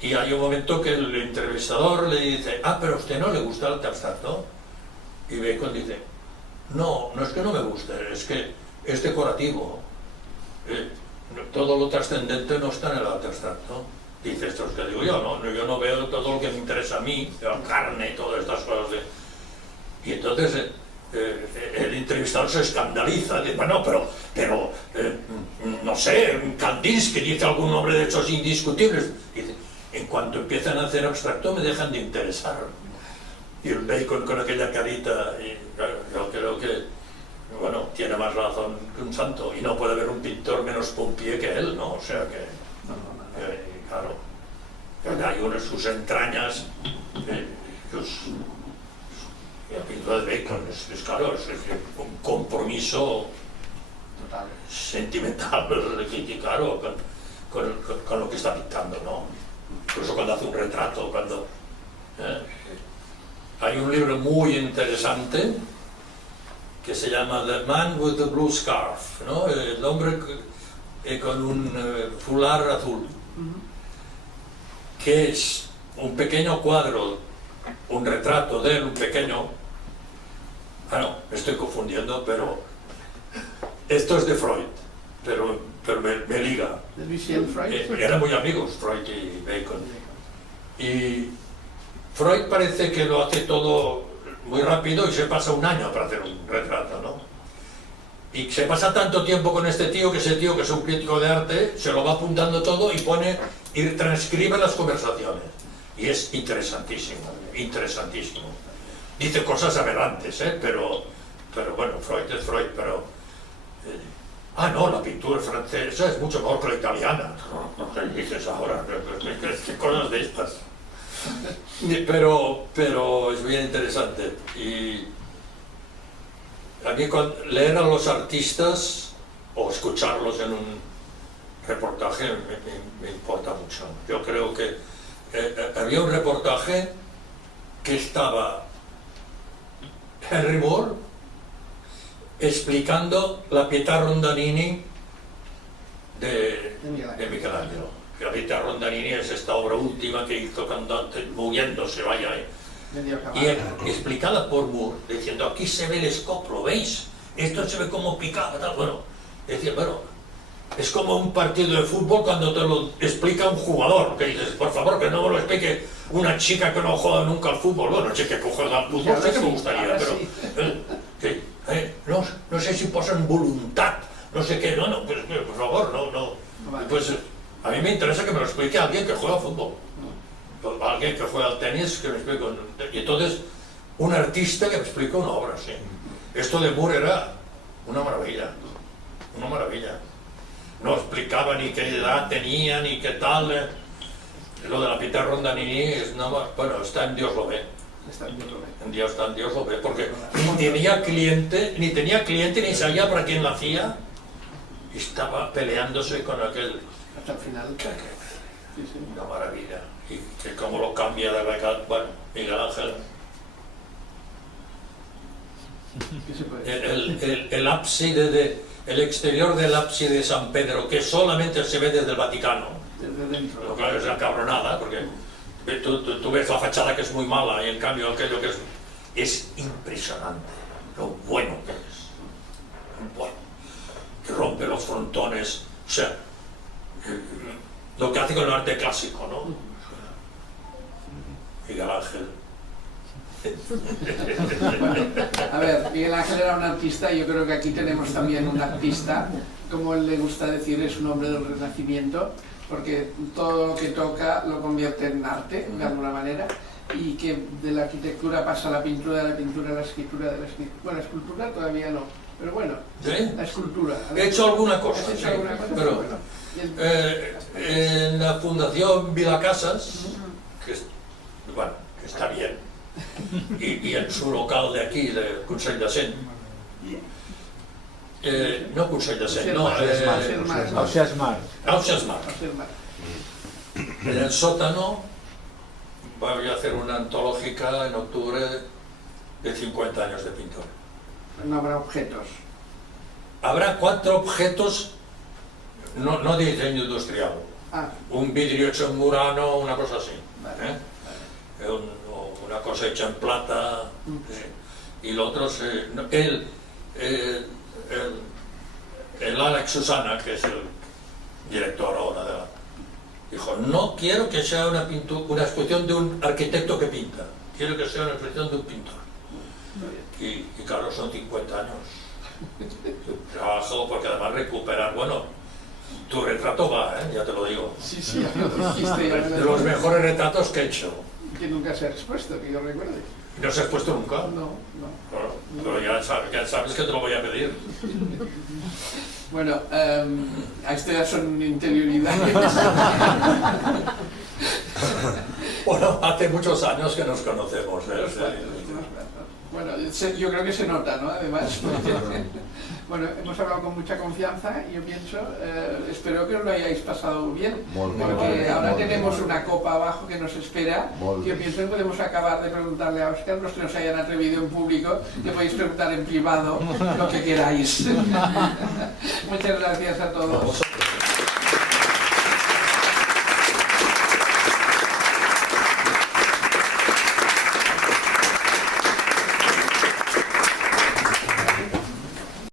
Y hay un momento que el entrevistador le dice, pero a usted no le gusta el arte abstracto. Y Bacon dice, no es que no me guste, es que es decorativo. Todo lo trascendente no está en el arte abstracto. Dice, esto es que digo yo no veo todo lo que me interesa a mí, la carne y todas estas cosas. Y entonces el entrevistador se escandaliza, dice, bueno, pero no sé, Kandinsky dice algún nombre de hechos indiscutibles. Dice, en cuanto empiezan a hacer abstracto me dejan de interesar. Y el Bacon con aquella carita, y yo creo que, bueno, tiene más razón que un santo, y no puede haber un pintor menos pompié que él, ¿no? O sea que, claro, hay uno en sus entrañas, la pintura de Bacon es claro, es un compromiso Total. sentimental, claro, con lo que está pintando, ¿no? Incluso cuando hace un retrato, hay un libro muy interesante que se llama The Man with the Blue Scarf, ¿no? El hombre con un fular azul, que es un pequeño cuadro, un retrato de él, un pequeño... no, me estoy confundiendo, pero esto es de Freud, pero me liga. ¿De Lucien Freud? Eran muy amigos, Freud y Bacon. Y Freud parece que lo hace todo muy rápido y se pasa un año para hacer un retrato, ¿no? Y se pasa tanto tiempo con este tío, que ese tío, que es un crítico de arte, se lo va apuntando todo y transcribe las conversaciones. Y es interesantísimo, interesantísimo. Dice cosas aberrantes, pero bueno, Freud es Freud, pero... no, la pintura francesa es mucho mejor que la italiana. No sé qué dices ahora, qué cosas de estas. Pero es bien interesante. Y a mí leer a los artistas o escucharlos en un reportaje me importa mucho. Yo creo que había un reportaje que estaba Henry Moore explicando la Pietà Rondanini de Michelangelo. La Pietà Rondanini es esta obra última que hizo cantante, moviéndose, vaya. Y explicada por Moore, diciendo, aquí se ve el escoplo, ¿veis? Esto se ve como picado, tal. Bueno, decía, es como un partido de fútbol cuando te lo explica un jugador, que dices, por favor, que no me lo explique una chica que no juega nunca al fútbol. Bueno, chica que juega al fútbol, sé que me gustaría, pero no sé si posan voluntad, no sé qué, pues, por favor, no. Vale. Pues a mí me interesa que me lo explique alguien que juega fútbol. Alguien que juega al tenis, que me explique. Y entonces, un artista que me explique una obra, sí. Esto de Moore era una maravilla. Una maravilla. No explicaba ni qué edad tenía, ni qué tal. Lo de la Peter Rondanini es nada más. Bueno, está en Dios lo ve. Está bien, lo ve. En Dios lo ve, porque ni tenía cliente, ni sabía para quién lo hacía. Y estaba peleándose con aquel. Hasta el final. Sí, sí. Una maravilla. Y que cómo lo cambia de la... Bueno, Miguel Ángel. ¿Qué se puede decir? El ábside el exterior del ábside de San Pedro, que solamente se ve desde el Vaticano. Desde dentro. Lo claro es una cabronada, porque tú ves la fachada que es muy mala y en cambio aquello que es impresionante, lo bueno que es. Bueno, que rompe los frontones, o sea, lo que hace con el arte clásico, ¿no? Miguel Ángel. A ver, Miguel Ángel era un artista y yo creo que aquí tenemos también un artista, como él le gusta decir, es un hombre del Renacimiento, porque todo lo que toca lo convierte en arte, de alguna manera, y que de la arquitectura pasa a la pintura, de la pintura a la escritura, de la escritura... Bueno, la escultura todavía no, pero bueno, ¿Sí? la escultura. He hecho alguna cosa, ¿Has hecho sí, alguna cosa? pero Bueno, y es- en la Fundación Vilacasas, bueno, que está bien, y en su local de aquí, de Consell de Cent, no Consell de Cent, no, Ausiasmar. Ausiasmar. Ausiasmar. En el sótano voy a hacer una antológica en octubre de 50 años de pintor. No habrá objetos. Habrá 4 objetos, no de diseño industrial, Ah, un vidrio hecho en Murano, una cosa así, Vale, ¿eh? Una cosa hecha en plata, y lo otro es el Alex Susana, que es el director ahora de la... Dijo, no quiero que sea una exposición de un arquitecto que pinta, quiero que sea una exposición de un pintor. Y claro, son 50 años. Trabajo porque además recuperar, bueno, tu retrato va, ya te lo digo. sí, sí, ya me lo dijiste. Ya me De lo los dijiste. mejores retratos que he hecho. Que nunca se ha expuesto, que yo recuerde. ¿Y no se ha expuesto nunca? No, no. Bueno, pero ya sabes que te lo voy a pedir. Bueno, esto ya son interioridades. Bueno, hace muchos años que nos conocemos. Bueno, yo creo que se nota, ¿no? Además, bueno, hemos hablado con mucha confianza y yo pienso, espero que os lo hayáis pasado bien, porque ahora tenemos una copa abajo que nos espera, y yo pienso que podemos acabar de preguntarle a Óscar, los que nos hayan atrevido en público, que podéis preguntar en privado lo que queráis. Muchas gracias a todos.